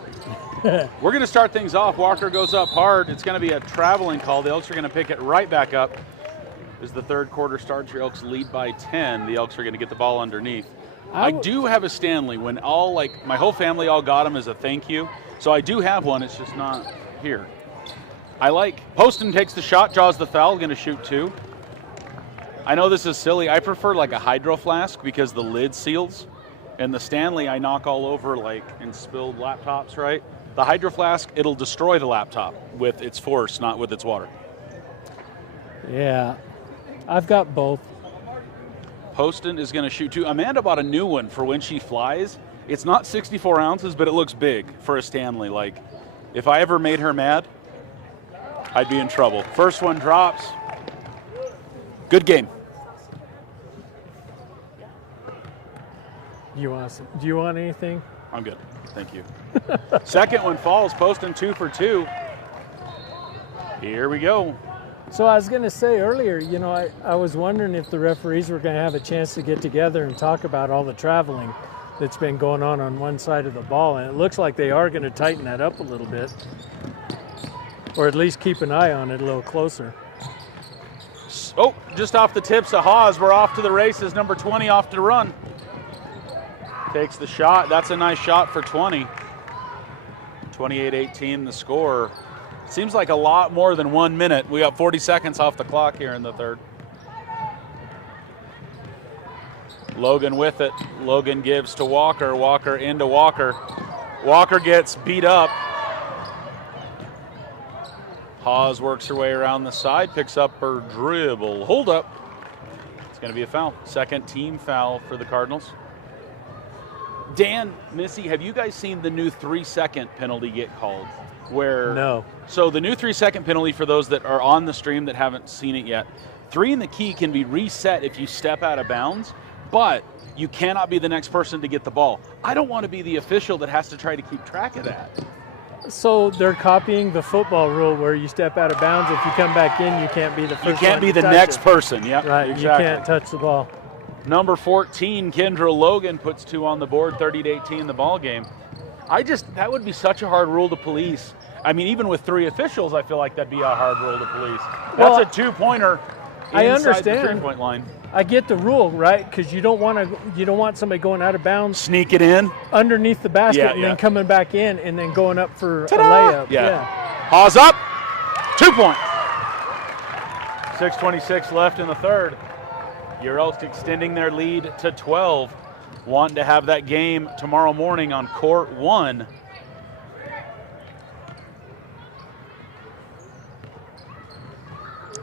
we're going to start things off. Walker goes up hard. It's going to be a traveling call. The Elks are going to pick it right back up. As the third quarter starts, your Elks lead by 10. The Elks are going to get the ball underneath. I do have a Stanley. When my whole family all got him as a thank you. So I do have one. It's just not here. Poston takes the shot, draws the foul, going to shoot two. I know this is silly. I prefer like a hydro flask because the lid seals. And the Stanley I knock all over in spilled laptops, right? The hydro flask, it'll destroy the laptop with its force, not with its water. Yeah, I've got both. Poston is going to shoot two. Amanda bought a new one for when she flies. It's not 64 ounces, but it looks big for a Stanley. If I ever made her mad, I'd be in trouble. First one drops. Good game. Do you want anything? I'm good. Thank you. Second one falls. Poston 2 for 2. Here we go. So I was going to say earlier, I was wondering if the referees were going to have a chance to get together and talk about all the traveling that's been going on one side of the ball. And it looks like they are going to tighten that up a little bit. Or at least keep an eye on it a little closer. Oh, just off the tips of Haas. We're off to the races. Number 20 off to run. takes the shot. That's a nice shot for 20. 28-18 the score. Seems like a lot more than 1 minute. We got 40 seconds off the clock here in the third. Logan with it. Logan gives to Walker. Walker into Walker. Walker gets beat up. Hawes works her way around the side, picks up her dribble. Hold up. It's going to be a foul. Second team foul for the Cardinals. Dan, Missy, have you guys seen the new 3-second penalty get called? Where No. So the new 3-second penalty, for those that are on the stream that haven't seen it yet, 3 in the key can be reset if you step out of bounds, but you cannot be the next person to get the ball. I don't want to be the official that has to try to keep track of that. So they're copying the football rule where you step out of bounds. If you come back in, you can't be the first. You can't one be to the touch next it. person. Yep, Right. exactly. You can't touch the ball. Number 14, Kendra Logan, puts 2 on the board, 30-18 the ball game. That would be such a hard rule to police. I mean, even with 3 officials, I feel like that'd be a hard rule to police. Well, That's a 2-pointer I inside understand. the 3-point line. I get the rule, right? Because you don't want somebody going out of bounds Sneak it in. underneath the basket Yeah, and yeah. then coming back in and then going up for Ta-da! a layup. Yeah. Hawes up. 2 point. 6:26 left in the third. Your Elks extending their lead to 12. Wanting to have that game tomorrow morning on court 1.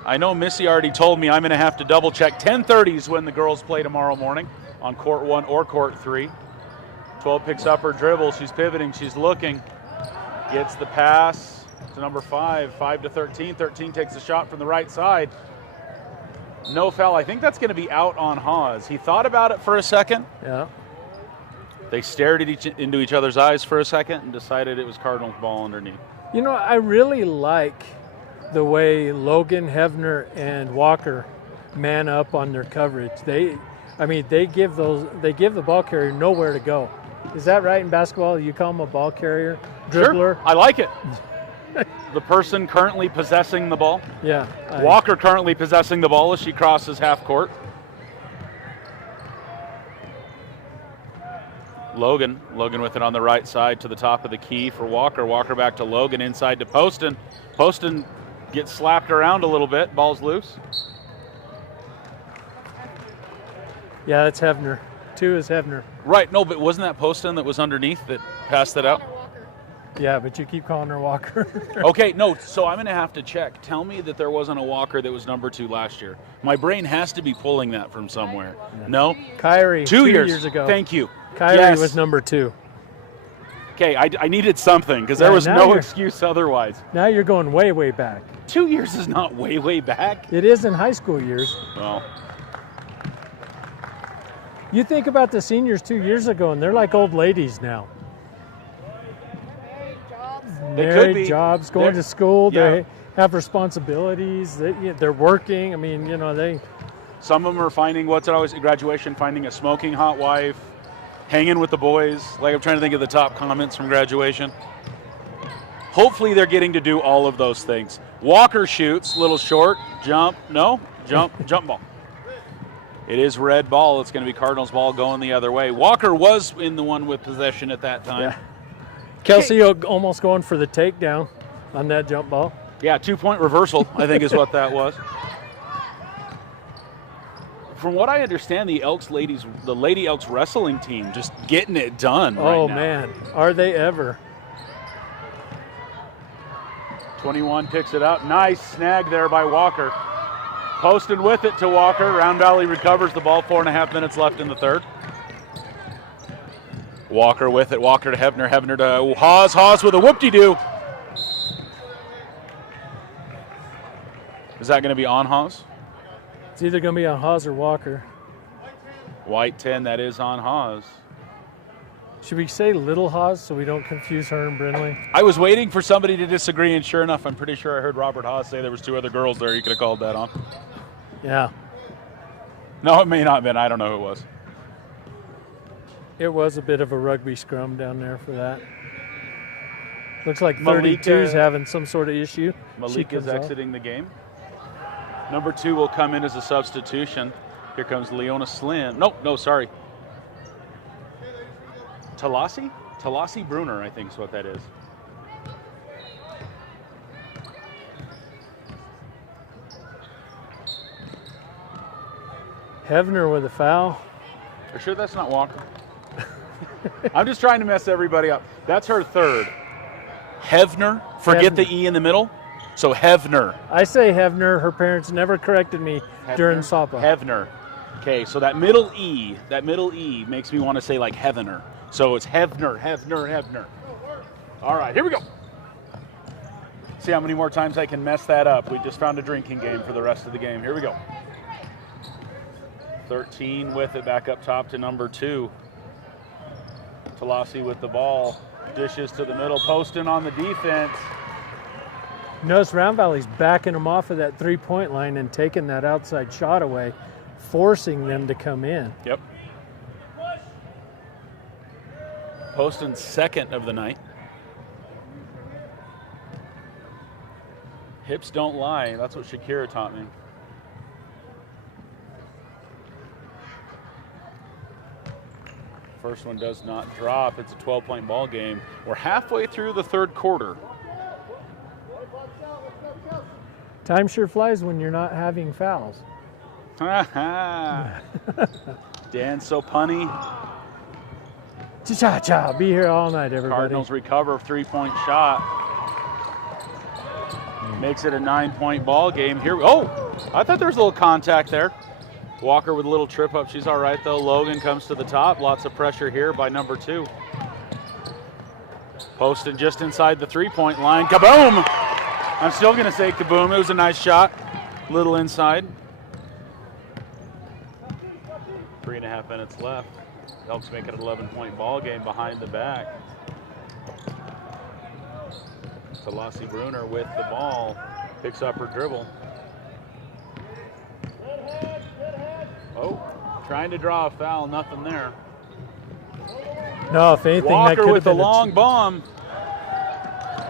I know Missy already told me I'm going to have to double check. 10:30 is when the girls play tomorrow morning on court 1 or court 3. 12 picks up her dribble. She's pivoting. She's looking. Gets the pass to number 5. 5 to 13. 13 takes a shot from the right side. No foul. I think that's going to be out on Hawes. He thought about it for a second. Yeah. They stared at into each other's eyes for a second and decided it was Cardinals ball underneath. You know, I really like the way Logan, Hefner, and Walker man up on their coverage. They give the ball carrier nowhere to go. Is that right in basketball? You call them a ball carrier, dribbler? Sure, I like it. The person currently possessing the ball. Yeah. Walker currently possessing the ball as she crosses half court. Logan with it on the right side to the top of the key for Walker. Walker back to Logan, inside to Poston. Poston gets slapped around a little bit. Ball's loose. Yeah, that's Hefner. 2 is Hefner. Right, no, but wasn't that Poston that was underneath that passed it out? Yeah, but you keep calling her Walker. Okay, no, so I'm going to have to check. Tell me that there wasn't a Walker that was number 2 last year. My brain has to be pulling that from somewhere. No? Kyrie, 2 years ago. Thank you. Kyrie Yes. was number 2. Okay, I needed something because there Yeah, was now no you're- excuse otherwise. Now you're going way, way back. 2 years is not way, way back. It is in high school years. Well, You think about the seniors 2 years ago, and they're like old ladies now. They could Married, be. jobs, going They're- to school, yeah. they have responsibilities, they're working. I mean, you know, some of them are finding, what's it always at graduation, finding a smoking hot wife, hanging with the boys. Like, I'm trying to think of the top comments from graduation. Hopefully they're getting to do all of those things. Walker shoots, little short, jump, no, jump ball. It is red ball. It's going to be Cardinals ball going the other way. Walker was in the one with possession at that time. Yeah. Kelsey almost going for the takedown on that jump ball. Yeah, 2-point reversal, I think is what that was. From what I understand, the Lady Elks wrestling team just getting it done right Oh, now. man. Are they ever? 21 picks it up. Nice snag there by Walker. Posted with it to Walker. Round Valley recovers the ball. 4.5 minutes left in the third. Walker with it. Walker to Hefner. Hefner to Hawes. Hawes with a whoop-de-doo. Is that going to be on Hawes? It's either going to be on Hawes or Walker. White 10, that is on Hawes. Should we say Little Hawes so we don't confuse her and Brindley? I was waiting for somebody to disagree, and sure enough, I'm pretty sure I heard Robert Hawes say there was 2 other girls there. He could have called that on. Yeah. No, it may not have been. I don't know who it was. It was a bit of a rugby scrum down there for that. Looks like Malika- 32's having some sort of issue. She Malik is comes off. exiting the game. Number 2 will come in as a substitution. Here comes Leona Slim. No, sorry. Talasi? Talasi Bruner, I think is what that is. Hevner with a foul. Are you sure that's not Walker? I'm just trying to mess everybody up. That's her third. Hevner. Forget Hevner. the E in the middle. So Hevner. I say Hevner. Her parents never corrected me during softball. Hevner. Okay, so that middle E makes me want to say like Heavener. So it's Hevner, Hevner, Hevner. All right, here we go. See how many more times I can mess that up. We just found a drinking game for the rest of the game. Here we go. 13 with it back up top to number 2. Talasi with the ball. Dishes to the middle. Poston on the defense. Notice Round Valley's backing them off of that three-point line and taking that outside shot away, forcing them to come in. Yep. Poston's second of the night. Hips don't lie. That's what Shakira taught me. First one does not drop. It's a 12-point ball game. We're halfway through the third quarter. Time sure flies when you're not having fouls. Dan's so punny. Cha-cha-cha. Be here all night, everybody. Cardinals recover a three-point shot. Makes it a 9-point ball game. Here, oh, I thought there was a little contact there. Walker with a little trip up. She's all right, though. Logan comes to the top. Lots of pressure here by number 2. Poston just inside the three-point line. Kaboom! I'm still going to say kaboom. It was a nice shot. Little inside. 3.5 minutes left. Elks make it an 11-point ball game behind the back. Talasi Bruner with the ball. Picks up her dribble. Oh, trying to draw a foul, nothing there. No, if anything, Walker that could with have the been long bomb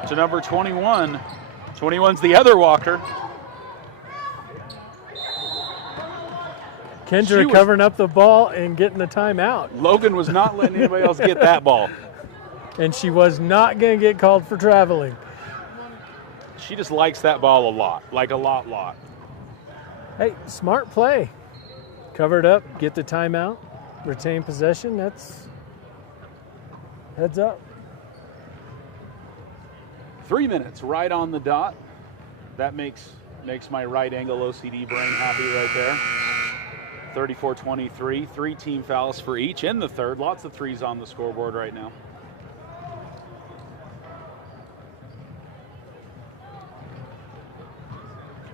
to number 21. 21's the other Walker. Kendra covering up the ball and getting the timeout. Logan was not letting anybody else get that ball. And she was not going to get called for traveling. She just likes that ball a lot, like a lot. Hey, smart play. Cover it up, get the timeout, retain possession. That's heads up. 3 minutes right on the dot. That makes my right angle OCD brain happy right there. 34-23, 3 team fouls for each in the third. Lots of threes on the scoreboard right now.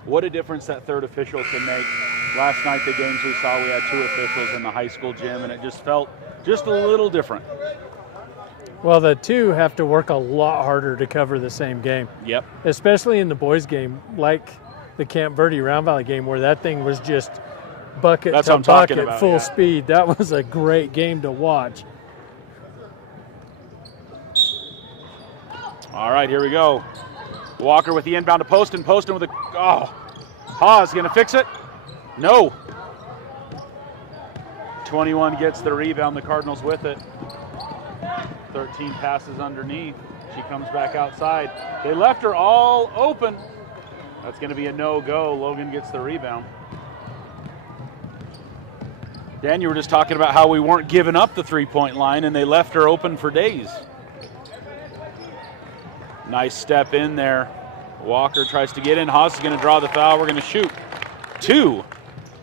What a difference that third official can make. Last night, the games we saw, we had 2 officials in the high school gym, and it just felt just a little different. Well, the 2 have to work a lot harder to cover the same game. Yep. Especially in the boys' game, like the Camp Verde Round Valley game, where that thing was just bucket That's to what I'm talking bucket, about, full yeah. speed. That was a great game to watch. All right, here we go. Walker with the inbound to Poston. Poston with a, Haas going to fix it? No. 21 gets the rebound. The Cardinals with it. 13 passes underneath. She comes back outside. They left her all open. That's going to be a no-go. Logan gets the rebound. Dan, you were just talking about how we weren't giving up the three-point line, and they left her open for days. Nice step in there. Walker tries to get in. Haas is going to draw the foul. We're going to shoot 2.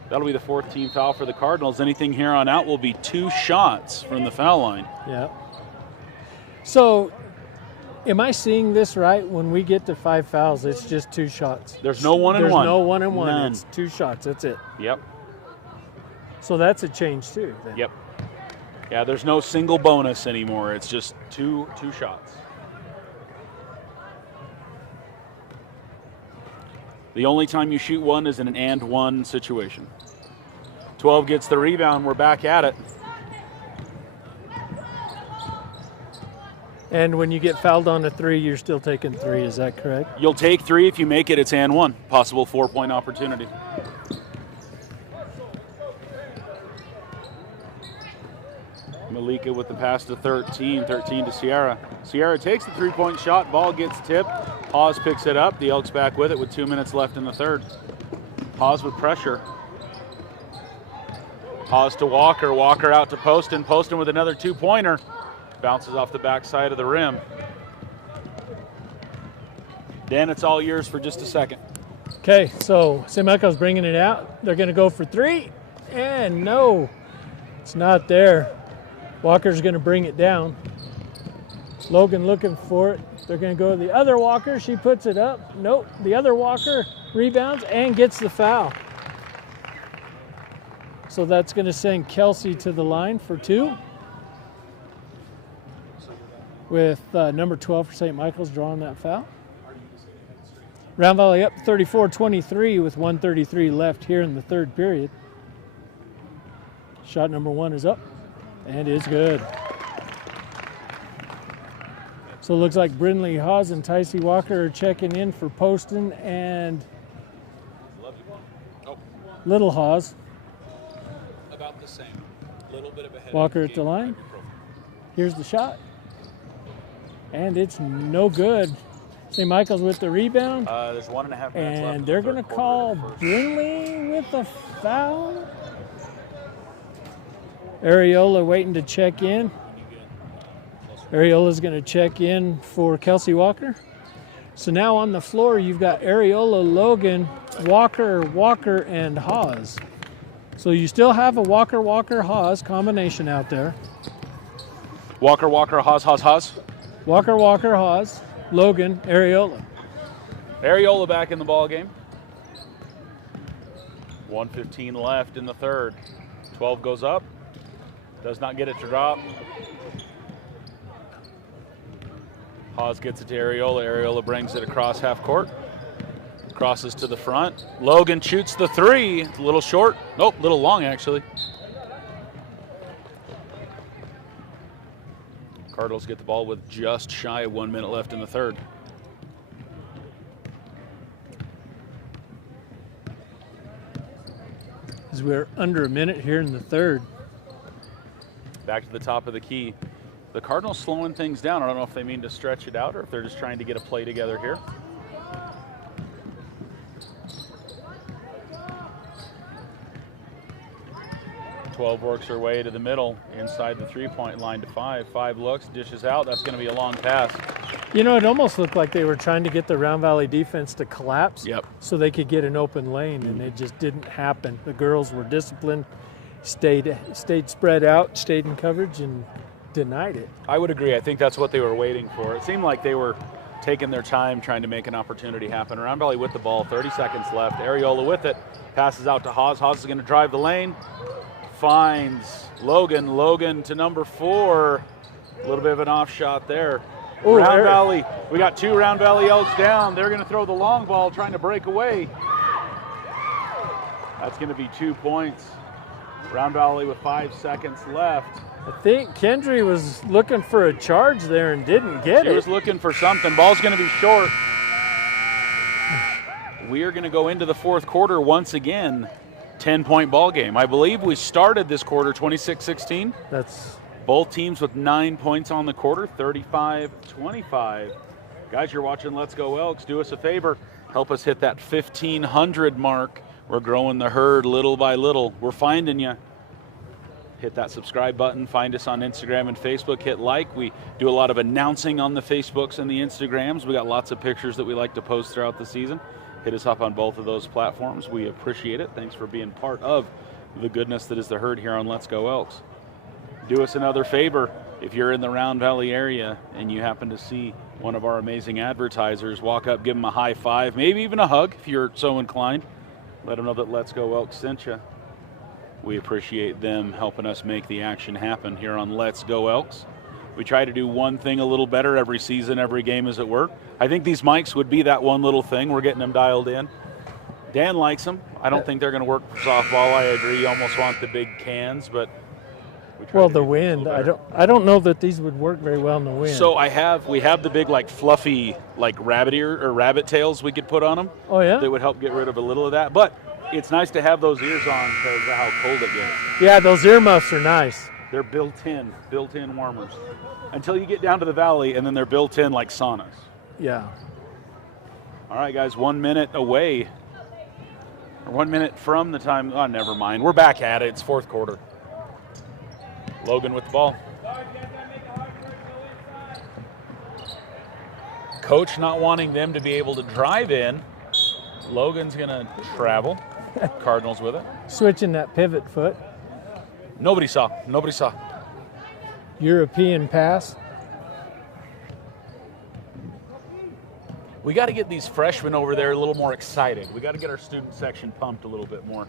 That'll be the 4th team foul for the Cardinals. Anything here on out will be 2 shots from the foul line. Yeah. So, am I seeing this right? When we get to 5 fouls, it's just 2 shots. There's no 1-and-1. There's no 1-and-1. None. It's 2 shots. That's it. Yep. So that's a change too. Then. Yep. Yeah, there's no single bonus anymore. It's just two shots. The only time you shoot 1 is in an and-1 situation. 12 gets the rebound. We're back at it. And when you get fouled on a 3, you're still taking 3. Is that correct? You'll take 3 if you make it. It's and 1. Possible 4-point opportunity. Lika with the pass to 13 to Sierra. Sierra takes the three-point shot, ball gets tipped. Hawes picks it up, the Elks back with it with 2 minutes left in the third. Hawes with pressure. Hawes to Walker, Walker out to Poston, Poston with another two-pointer. Bounces off the backside of the rim. Dan, it's all yours for just a second. Okay, so St. Michael's bringing it out. They're going to go for three, and no, it's not there. Walker's going to bring it down. Logan looking for it. They're going to go to the other Walker. She puts it up. Nope, the other Walker rebounds and gets the foul. So that's going to send Kelsey to the line for two. With number 12 for St. Michael's drawing that foul. Round Valley up 34-23 with 1:33 left here in the third period. Shot number one is up and is good. So it looks like Brindley Hawes and Tycee Walker are checking in for Poston and Little Hawes. About the same. Little bit of a head. Walker at the line. Here's the shot. And it's no good. St. Michael's with the rebound. There's 1.5 minutes left. And they're going to call Brindley with a foul. Areola waiting to check in. Areola's going to check in for Kelsey Walker. So now on the floor, you've got Areola, Logan, Walker, and Hawes. So you still have a Walker-Hawes combination out there. Walker, Hawes. Walker, Hawes, Logan, Areola. Areola back in the ball game. 1:15 left in the third. 12 goes up. Does not get it to drop. Hawes gets it to Areola. Areola brings it across half court. Crosses to the front. Logan shoots the three. It's a little short. Nope, a little long actually. Cardinals get the ball with just shy of 1 minute left in the third. As we're under a minute here in the third. Back to the top of the key. The Cardinals slowing things down. I don't know if they mean to stretch it out or if they're just trying to get a play together here. Works her way to the middle, inside the three-point line to five. Five looks, dishes out. That's going to be a long pass. You know, it almost looked like they were trying to get the Round Valley defense to collapse so they could get an open lane, and it just didn't happen. The girls were disciplined, stayed spread out, stayed in coverage, and denied it. I would agree. I think that's what they were waiting for. It seemed like they were taking their time trying to make an opportunity happen. Round Valley with the ball, 30 seconds left. Areola with it, passes out to Hawes. Hawes is going to drive the lane. Finds Logan to number 4. A little bit of an off shot there. Ooh, Round Valley, we got 2 Round Valley Elks down. They're going to throw the long ball, trying to break away. That's going to be 2 points. Round Valley with 5 seconds left. I think Kendry was looking for a charge there and didn't get it. She was looking for something. Ball's going to be short. We are going to go into the fourth quarter once again. 10-point ball game. I believe we started this quarter 26-16. That's both teams with 9 points on the quarter, 35-25. Guys, you're watching Let's Go Elks. Do us a favor. Help us hit that 1,500 mark. We're growing the herd little by little. We're finding you. Hit that subscribe button. Find us on Instagram and Facebook. Hit like. We do a lot of announcing on the Facebooks and the Instagrams. We got lots of pictures that we like to post throughout the season. Hit us up on both of those platforms. We appreciate it. Thanks for being part of the goodness that is the herd here on Let's Go Elks. Do us another favor. If you're in the Round Valley area and you happen to see one of our amazing advertisers, walk up, give them a high five, maybe even a hug if you're so inclined. Let them know that Let's Go Elks sent you. We appreciate them helping us make the action happen here on Let's Go Elks. We try to do one thing a little better every season, every game, as it were. I think these mics would be that one little thing. We're getting them dialed in. Dan likes them. I don't think they're going to work for softball. I agree. You almost want the big cans, but well, the wind. I don't know that these would work very well in the wind. So we have the big like fluffy like rabbit ear or rabbit tails we could put on them. Oh yeah. That would help get rid of a little of that. But it's nice to have those ears on because of how cold it gets. Yeah, those earmuffs are nice. They're built-in warmers. Until you get down to the valley, and then they're built in like saunas. Yeah. All right, guys, 1 minute away. Or 1 minute from the time. Oh, never mind. We're back at it. It's fourth quarter. Logan with the ball. Coach not wanting them to be able to drive in. Logan's going to travel. Cardinals with it. Switching that pivot foot. Nobody saw. European pass. We got to get these freshmen over there a little more excited. We got to get our student section pumped a little bit more.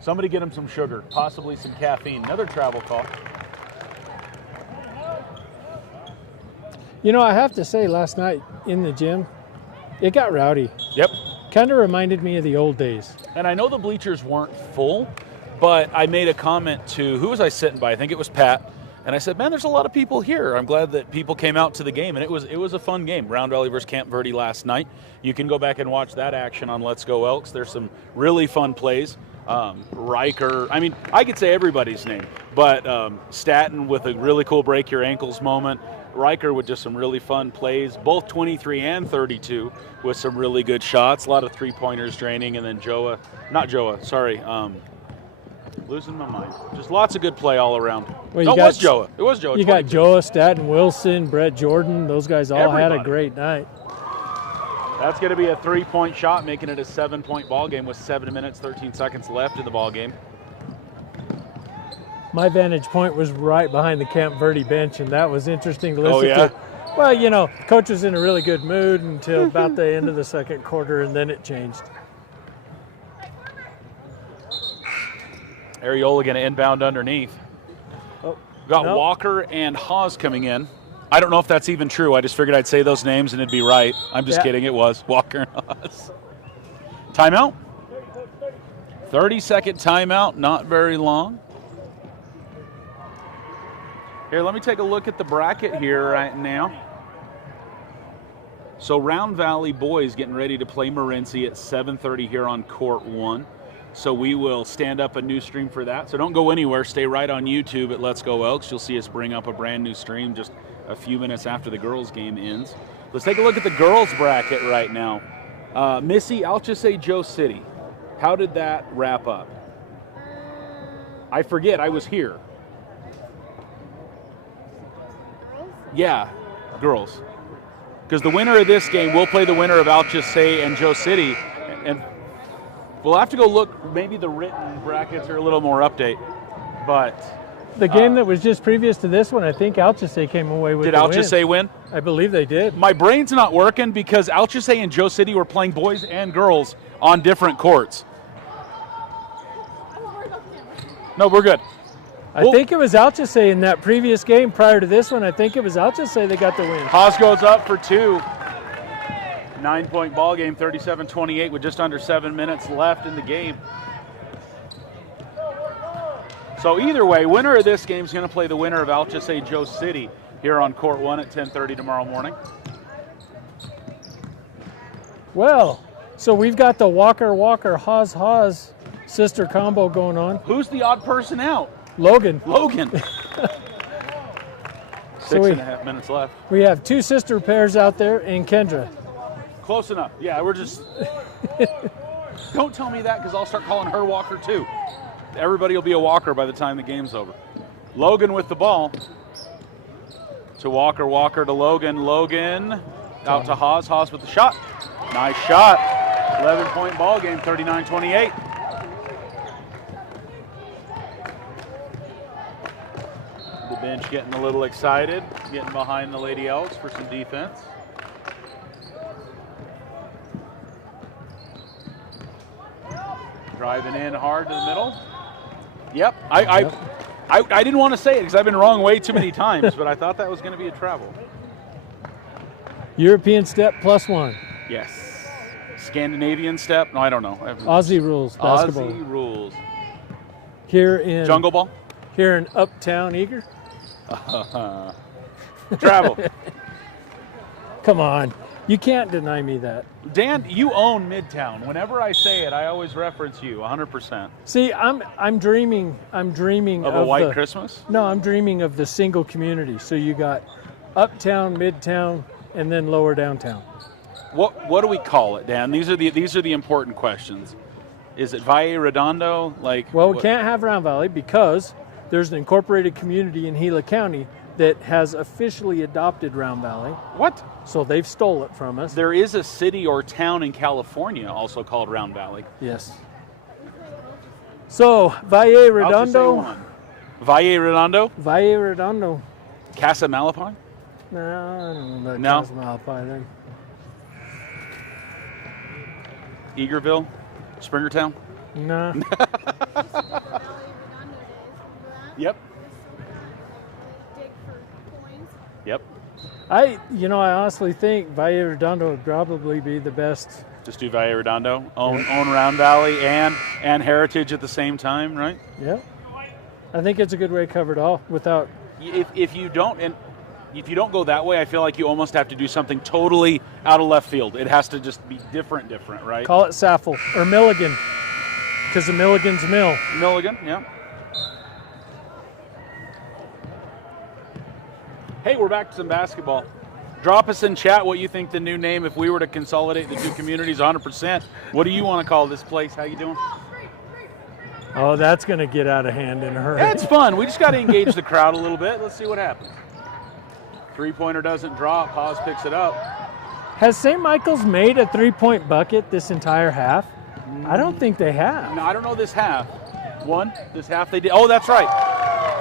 Somebody get them some sugar, possibly some caffeine. Another travel call. You know, I have to say, last night in the gym, it got rowdy. Yep. Kind of reminded me of the old days. And I know the bleachers weren't full, but I made a comment to, who was I sitting by? I think it was Pat. And I said, man, there's a lot of people here. I'm glad that people came out to the game. And it was a fun game. Round Valley versus Camp Verde last night. You can go back and watch that action on Let's Go Elks. There's some really fun plays. Riker, I mean, I could say everybody's name, but Staten with a really cool break your ankles moment. Riker with just some really fun plays, both 23 and 32 with some really good shots. A lot of three-pointers draining, and then losing my mind. Just lots of good play all around. Well, It was Joa. You got Joa, Staten, Wilson, Brett Jordan. Those guys all had a great night. That's going to be a three-point shot, making it a 7-point ball game with 7 minutes, 13 seconds left in the ball game. My vantage point was right behind the Camp Verde bench, and that was interesting to listen yeah? to. Well, you know, coach was in a really good mood until about the end of the second quarter, and then it changed. Ariola going to inbound underneath. Got Walker and Haas coming in. I don't know if that's even true. I just figured I'd say those names and it'd be right. I'm just kidding. It was Walker and Haas. Timeout. 30-second timeout. Not very long. Here, let me take a look at the bracket here right now. So Round Valley boys getting ready to play Morenci at 7:30 here on Court 1. So we will stand up a new stream for that. So don't go anywhere. Stay right on YouTube at Let's Go Elks. You'll see us bring up a brand new stream just a few minutes after the girls' game ends. Let's take a look at the girls' bracket right now. Missy, I'll just say Joe City. How did that wrap up? I forget. I was here. Yeah, girls. Because the winner of this game will play the winner of Alchese and Joe City. And we'll have to go look. Maybe the written brackets are a little more update. But the game that was just previous to this one, I think Alchese came away with the win. Did Alchese win? I believe they did. My brain's not working because Alchese and Joe City were playing boys and girls on different courts. No, we're good. I think it was Alchese in that previous game prior to this one. I think it was Alchese that got the win. Haas goes up for two. 9-point ball game, 37-28 with just under 7 minutes left in the game. So either way, winner of this game is going to play the winner of Alchese Joe City here on Court 1 at 10:30 tomorrow morning. Well, so we've got the Walker Haas sister combo going on. Who's the odd person out? Logan. 6.5 minutes left. We have two sister pairs out there and Kendra. Close enough. Yeah, we're just... Don't tell me that because I'll start calling her Walker too. Everybody will be a Walker by the time the game's over. Logan with the ball. To Walker, Walker to Logan. Logan out to Haas. Haas with the shot. Nice shot. 11-point ball game, 39-28. The bench getting a little excited, getting behind the Lady Elks for some defense. Driving in hard to the middle. Yep. I didn't want to say it because I've been wrong way too many times, but I thought that was going to be a travel. European step +1. Yes. Scandinavian step? No, I don't know. Aussie rules basketball. Aussie rules. Here in Jungle Ball? Here in Uptown Eager. Travel. Come on. You can't deny me that. Dan, you own Midtown. Whenever I say it, I always reference you 100%. See, I'm dreaming of a white Christmas? No, I'm dreaming of the single community. So you got uptown, midtown, and then lower downtown. What do we call it, Dan? These are the important questions. Is it Valle Redondo? Well, we can't have Round Valley because there's an incorporated community in Gila County that has officially adopted Round Valley. What? So they've stole it from us. There is a city or town in California also called Round Valley. Yes. So Valle Redondo. Valle Redondo? Valle Redondo. Casa Malapine? No, I don't know about No? Casa Malapine then. Eagerville? Springertown? No. Yep. Yep. I honestly think Valle Redondo would probably be the best. Just do Valle Redondo. Own Round Valley and Heritage at the same time, right? Yeah. I think it's a good way to cover it all without. If you don't go that way, I feel like you almost have to do something totally out of left field. It has to just be different, right? Call it Saffel or Milligan, because the Milligan's mill. Milligan, yeah. Hey, we're back to some basketball. Drop us in chat what you think the new name, if we were to consolidate the two communities 100%. What do you want to call this place? How you doing? Oh, that's going to get out of hand in a hurry. That's fun. We just got to engage the crowd a little bit. Let's see what happens. Three-pointer doesn't drop. Haas picks it up. Has St. Michael's made a three-point bucket this entire half? I don't think they have. No, I don't know this half. This half they did. Oh, that's right.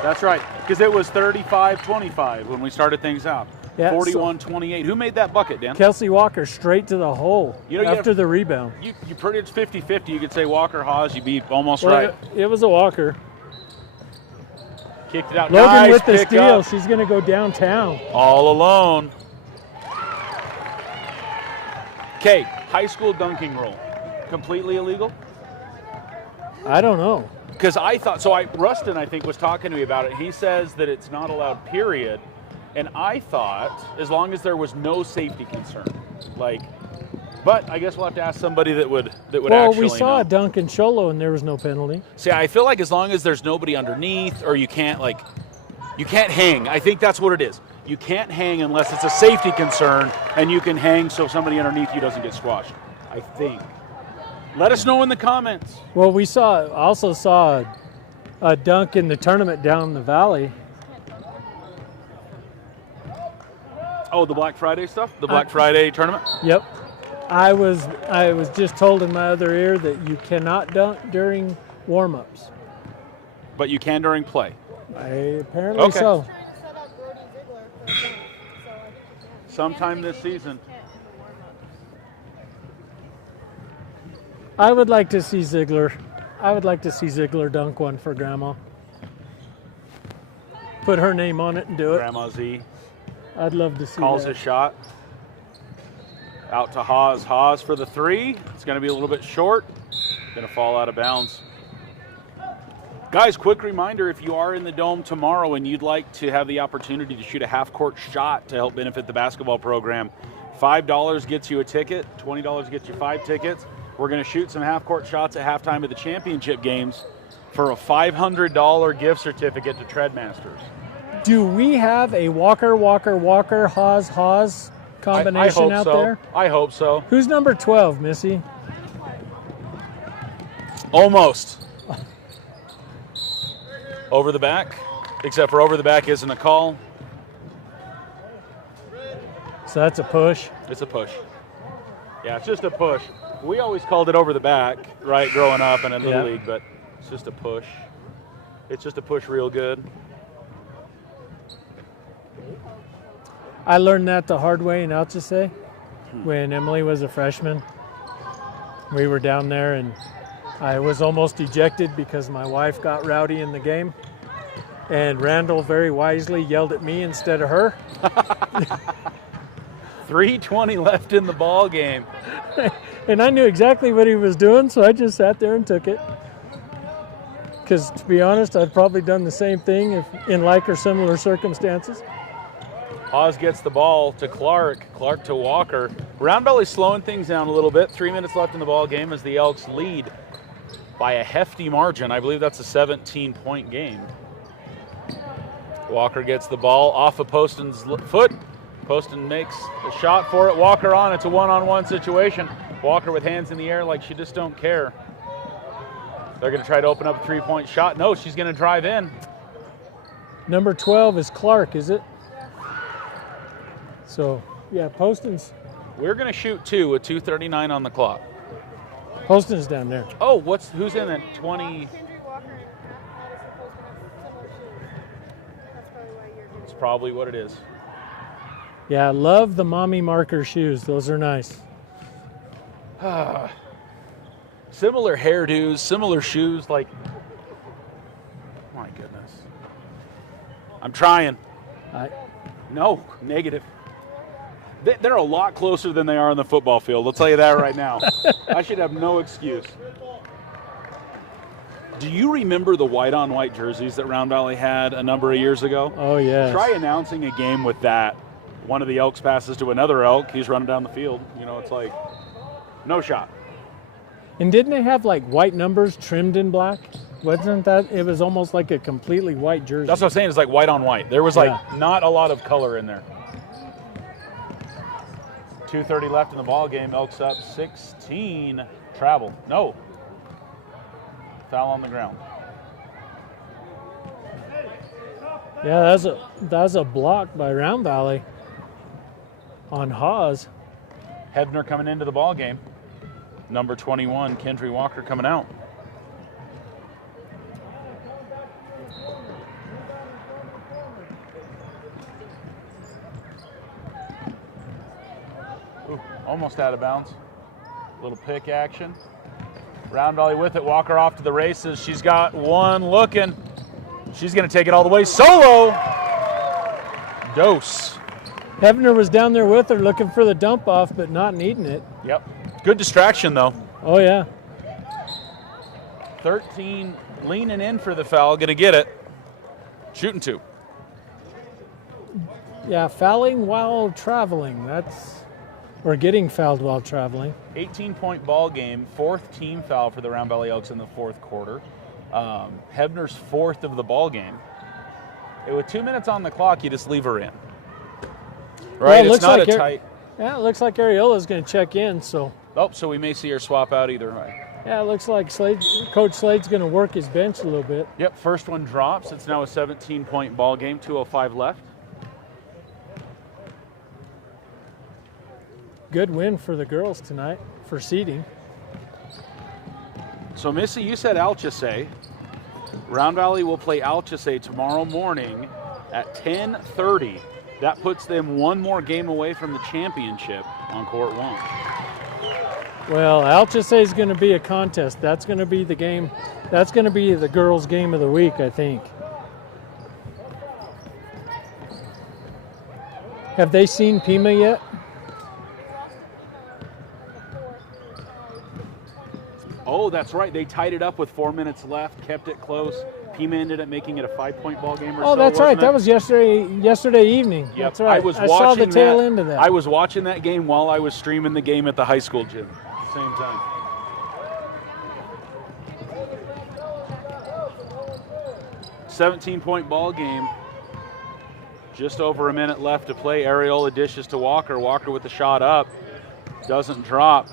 That's right. Because it was 35-25 when we started things out. Yeah, 41-28. Who made that bucket, Dan? Kelsey Walker straight to the hole after the rebound. You pretty much 50-50. You could say Walker, Haas. You beat almost right. It was a Walker. Kicked it out. Logan nice with the pick steal. up. She's going to go downtown. All alone. Okay, high school dunking rule. Completely illegal? I don't know. Because Rustin, I think, was talking to me about it. He says that it's not allowed, period. And I thought, as long as there was no safety concern, but I guess we'll have to ask somebody that would actually know. Well, we saw a dunk in Cholo and there was no penalty. See, I feel like as long as there's nobody underneath or you can't hang. I think that's what it is. You can't hang unless it's a safety concern, and you can hang so somebody underneath you doesn't get squashed, I think. Let us know in the comments. Well, we also saw a dunk in the tournament down the valley. Oh, the Black Friday stuff? The Black Friday tournament? Yep. I was just told in my other ear that you cannot dunk during warm-ups. But you can during play. Apparently so. Sometime this season. I would like to see Ziegler. I would like to see Ziegler dunk one for Grandma. Put her name on it and do it. Grandma Z. I'd love to see calls that. his shot. Out to Haas. Haas for the three. It's going to be a little bit short. Going to fall out of bounds. Guys, quick reminder, if you are in the Dome tomorrow and you'd like to have the opportunity to shoot a half-court shot to help benefit the basketball program, $5 gets you a ticket, $20 gets you 5 tickets. We're going to shoot some half-court shots at halftime of the championship games for a $500 gift certificate to Treadmasters. Do we have a Walker, Haas combination out there? I hope so. Who's number 12, Missy? Almost. Over the back, except for over the back isn't a call. So that's a push? It's a push. Yeah, it's just a push. We always called it over the back, right, growing up and in Little League, but it's just a push. It's just a push real good. I learned that the hard way in Alchese when Emily was a freshman. We were down there and I was almost ejected because my wife got rowdy in the game. And Randall very wisely yelled at me instead of her. 3:20 left in the ball game. And I knew exactly what he was doing, so I just sat there and took it. Because to be honest, I've probably done the same thing if in like or similar circumstances. Haas gets the ball to Clark. Clark to Walker. Round Valley slowing things down a little bit. 3 minutes left in the ball game as the Elks lead by a hefty margin. I believe that's a 17-point game. Walker gets the ball off of Poston's foot. Poston makes a shot for it. Walker on. It's a one-on-one situation. Walker with hands in the air like she just don't care. They're going to try to open up a three-point shot. No, she's going to drive in. Number 12 is Clark, is it? So, yeah, Poston's We're going to shoot two with 2:39 on the clock. Poston's down there. Oh, who's in it? 20. Kendrick Walker and Matt Hall is supposed to have similar shoes. That's probably why you're getting It's probably what it is. Yeah, I love the mommy marker shoes. Those are nice. Similar hairdos, similar shoes. Like, my goodness. I'm trying. No, negative. They're a lot closer than they are on the football field. I'll tell you that right now. I should have no excuse. Do you remember the white-on-white jerseys that Round Valley had a number of years ago? Oh, yeah. Try announcing a game with that. One of the Elks passes to another Elk. He's running down the field. You know, it's like, no shot. And didn't they have like white numbers trimmed in black? Wasn't that? It was almost like a completely white jersey. That's what I'm saying. It's like white on white. There was like not a lot of color in there. 2:30 left in the ball game. Elks up 16. Travel. No. Foul on the ground. Yeah, that's a block by Round Valley on Haas. Hebner coming into the ball game. Number 21, Kendry Walker coming out. Ooh, almost out of bounds. Little pick action. Round Valley with it. Walker off to the races. She's got one looking. She's going to take it all the way. Solo! Dose. Hebner was down there with her looking for the dump off, but not needing it. Yep. Good distraction, though. Oh, yeah. 13 leaning in for the foul. Going to get it. Shooting two. Yeah, fouling while traveling. Or getting fouled while traveling. 18-point ball game. Fourth team foul for the Round Valley Elks in the fourth quarter. Hebner's fourth of the ball game. With 2 minutes on the clock, you just leave her in. Right? Well, it's not like a tight. Yeah, it looks like Ariola's going to check in. So we may see her swap out either way. yeah, it looks like Coach Slade's going to work his bench a little bit. Yep, first one drops. It's now a 17-point ball game. 2:05 left. Good win for the girls tonight for seeding. So, Missy, you said Alchese. Round Valley will play Alchese tomorrow morning at 10:30. That puts them one more game away from the championship on court one. Well, Alchese is going to be a contest. That's going to be the game. That's going to be the girls' game of the week, I think. Have they seen Pima yet? Oh, that's right. They tied it up with 4 minutes left, kept it close. Pima ended up making it a 5-point ball game or so. Oh, that's right. Wasn't it? That was yesterday evening. Yep. That's right. I saw the tail end of that. I was watching that game while I was streaming the game at the high school gym. Same time. $17-point ball game. Just over a minute left to play. Areola dishes to Walker. Walker with the shot up. Doesn't drop.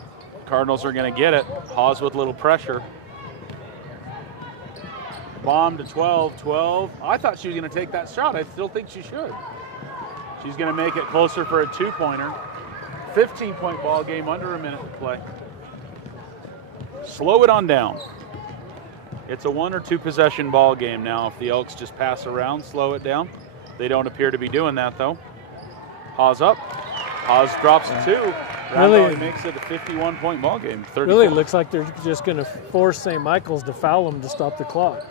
Cardinals are going to get it. Haas with a little pressure. Bomb to 12. 12. I thought she was going to take that shot. I still think she should. She's going to make it closer for a two-pointer. 15-point ball game, under a minute to play. Slow it on down. It's a 1 or 2 possession ball game now. If the Elks just pass around, slow it down. They don't appear to be doing that, though. Haas up. Haas drops a 2. Really makes it a 51-point ball game. 34. Really looks like they're just going to force St. Michael's to foul them to stop the clock.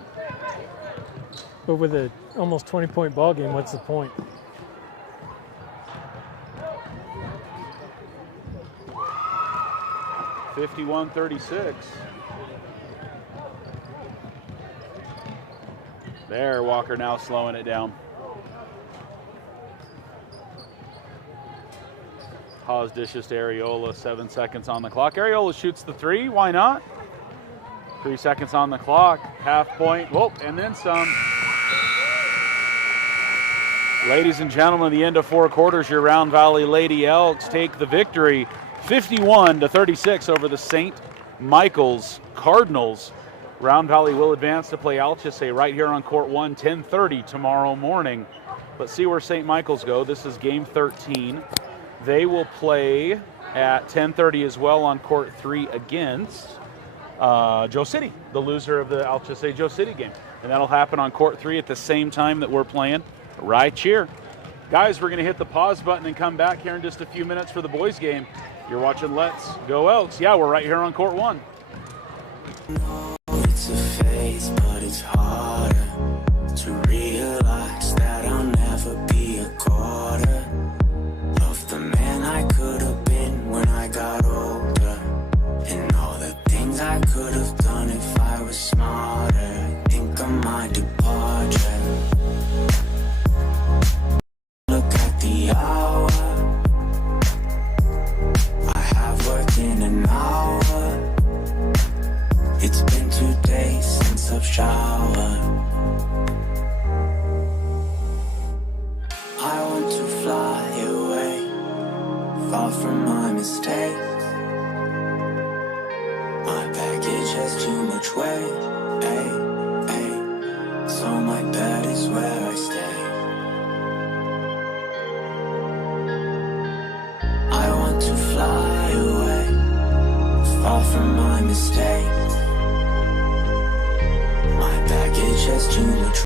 But with a almost 20-point ball game, what's the point? (51-36). There, Walker now slowing it down. Haas dishes to Areola, 7 seconds on the clock. Areola shoots the three, why not? 3 seconds on the clock, half point, whoop, and then some. Ladies and gentlemen, the end of 4 quarters, your Round Valley Lady Elks take the victory 51-36 over the St. Michael's Cardinals. Round Valley will advance to play Alchese right here on Court 1, 10:30 tomorrow morning. Let's see where St. Michael's go. This is game 13. They will play at 10:30 as well on Court 3 against Joe City, the loser of the Alchese Joe City game. And that'll happen on Court 3 at the same time that we're playing right here. Guys, we're going to hit the pause button and come back here in just a few minutes for the boys game. You're watching Let's Go Elks. Yeah, we're right here on Court 1. No, it's a phase, but it's harder to realize that I'll never be a quarter of the man I could have been when I got older, and all the things I could have done if I was smarter. I think of my departure. Look at the hour. I have worked in an hour. It's been 2 days since I've showered. I want to fly away, far from my mistakes. My baggage has too much weight, so my bed is where I stay. I want to fly away, far from my mistakes. My baggage has too much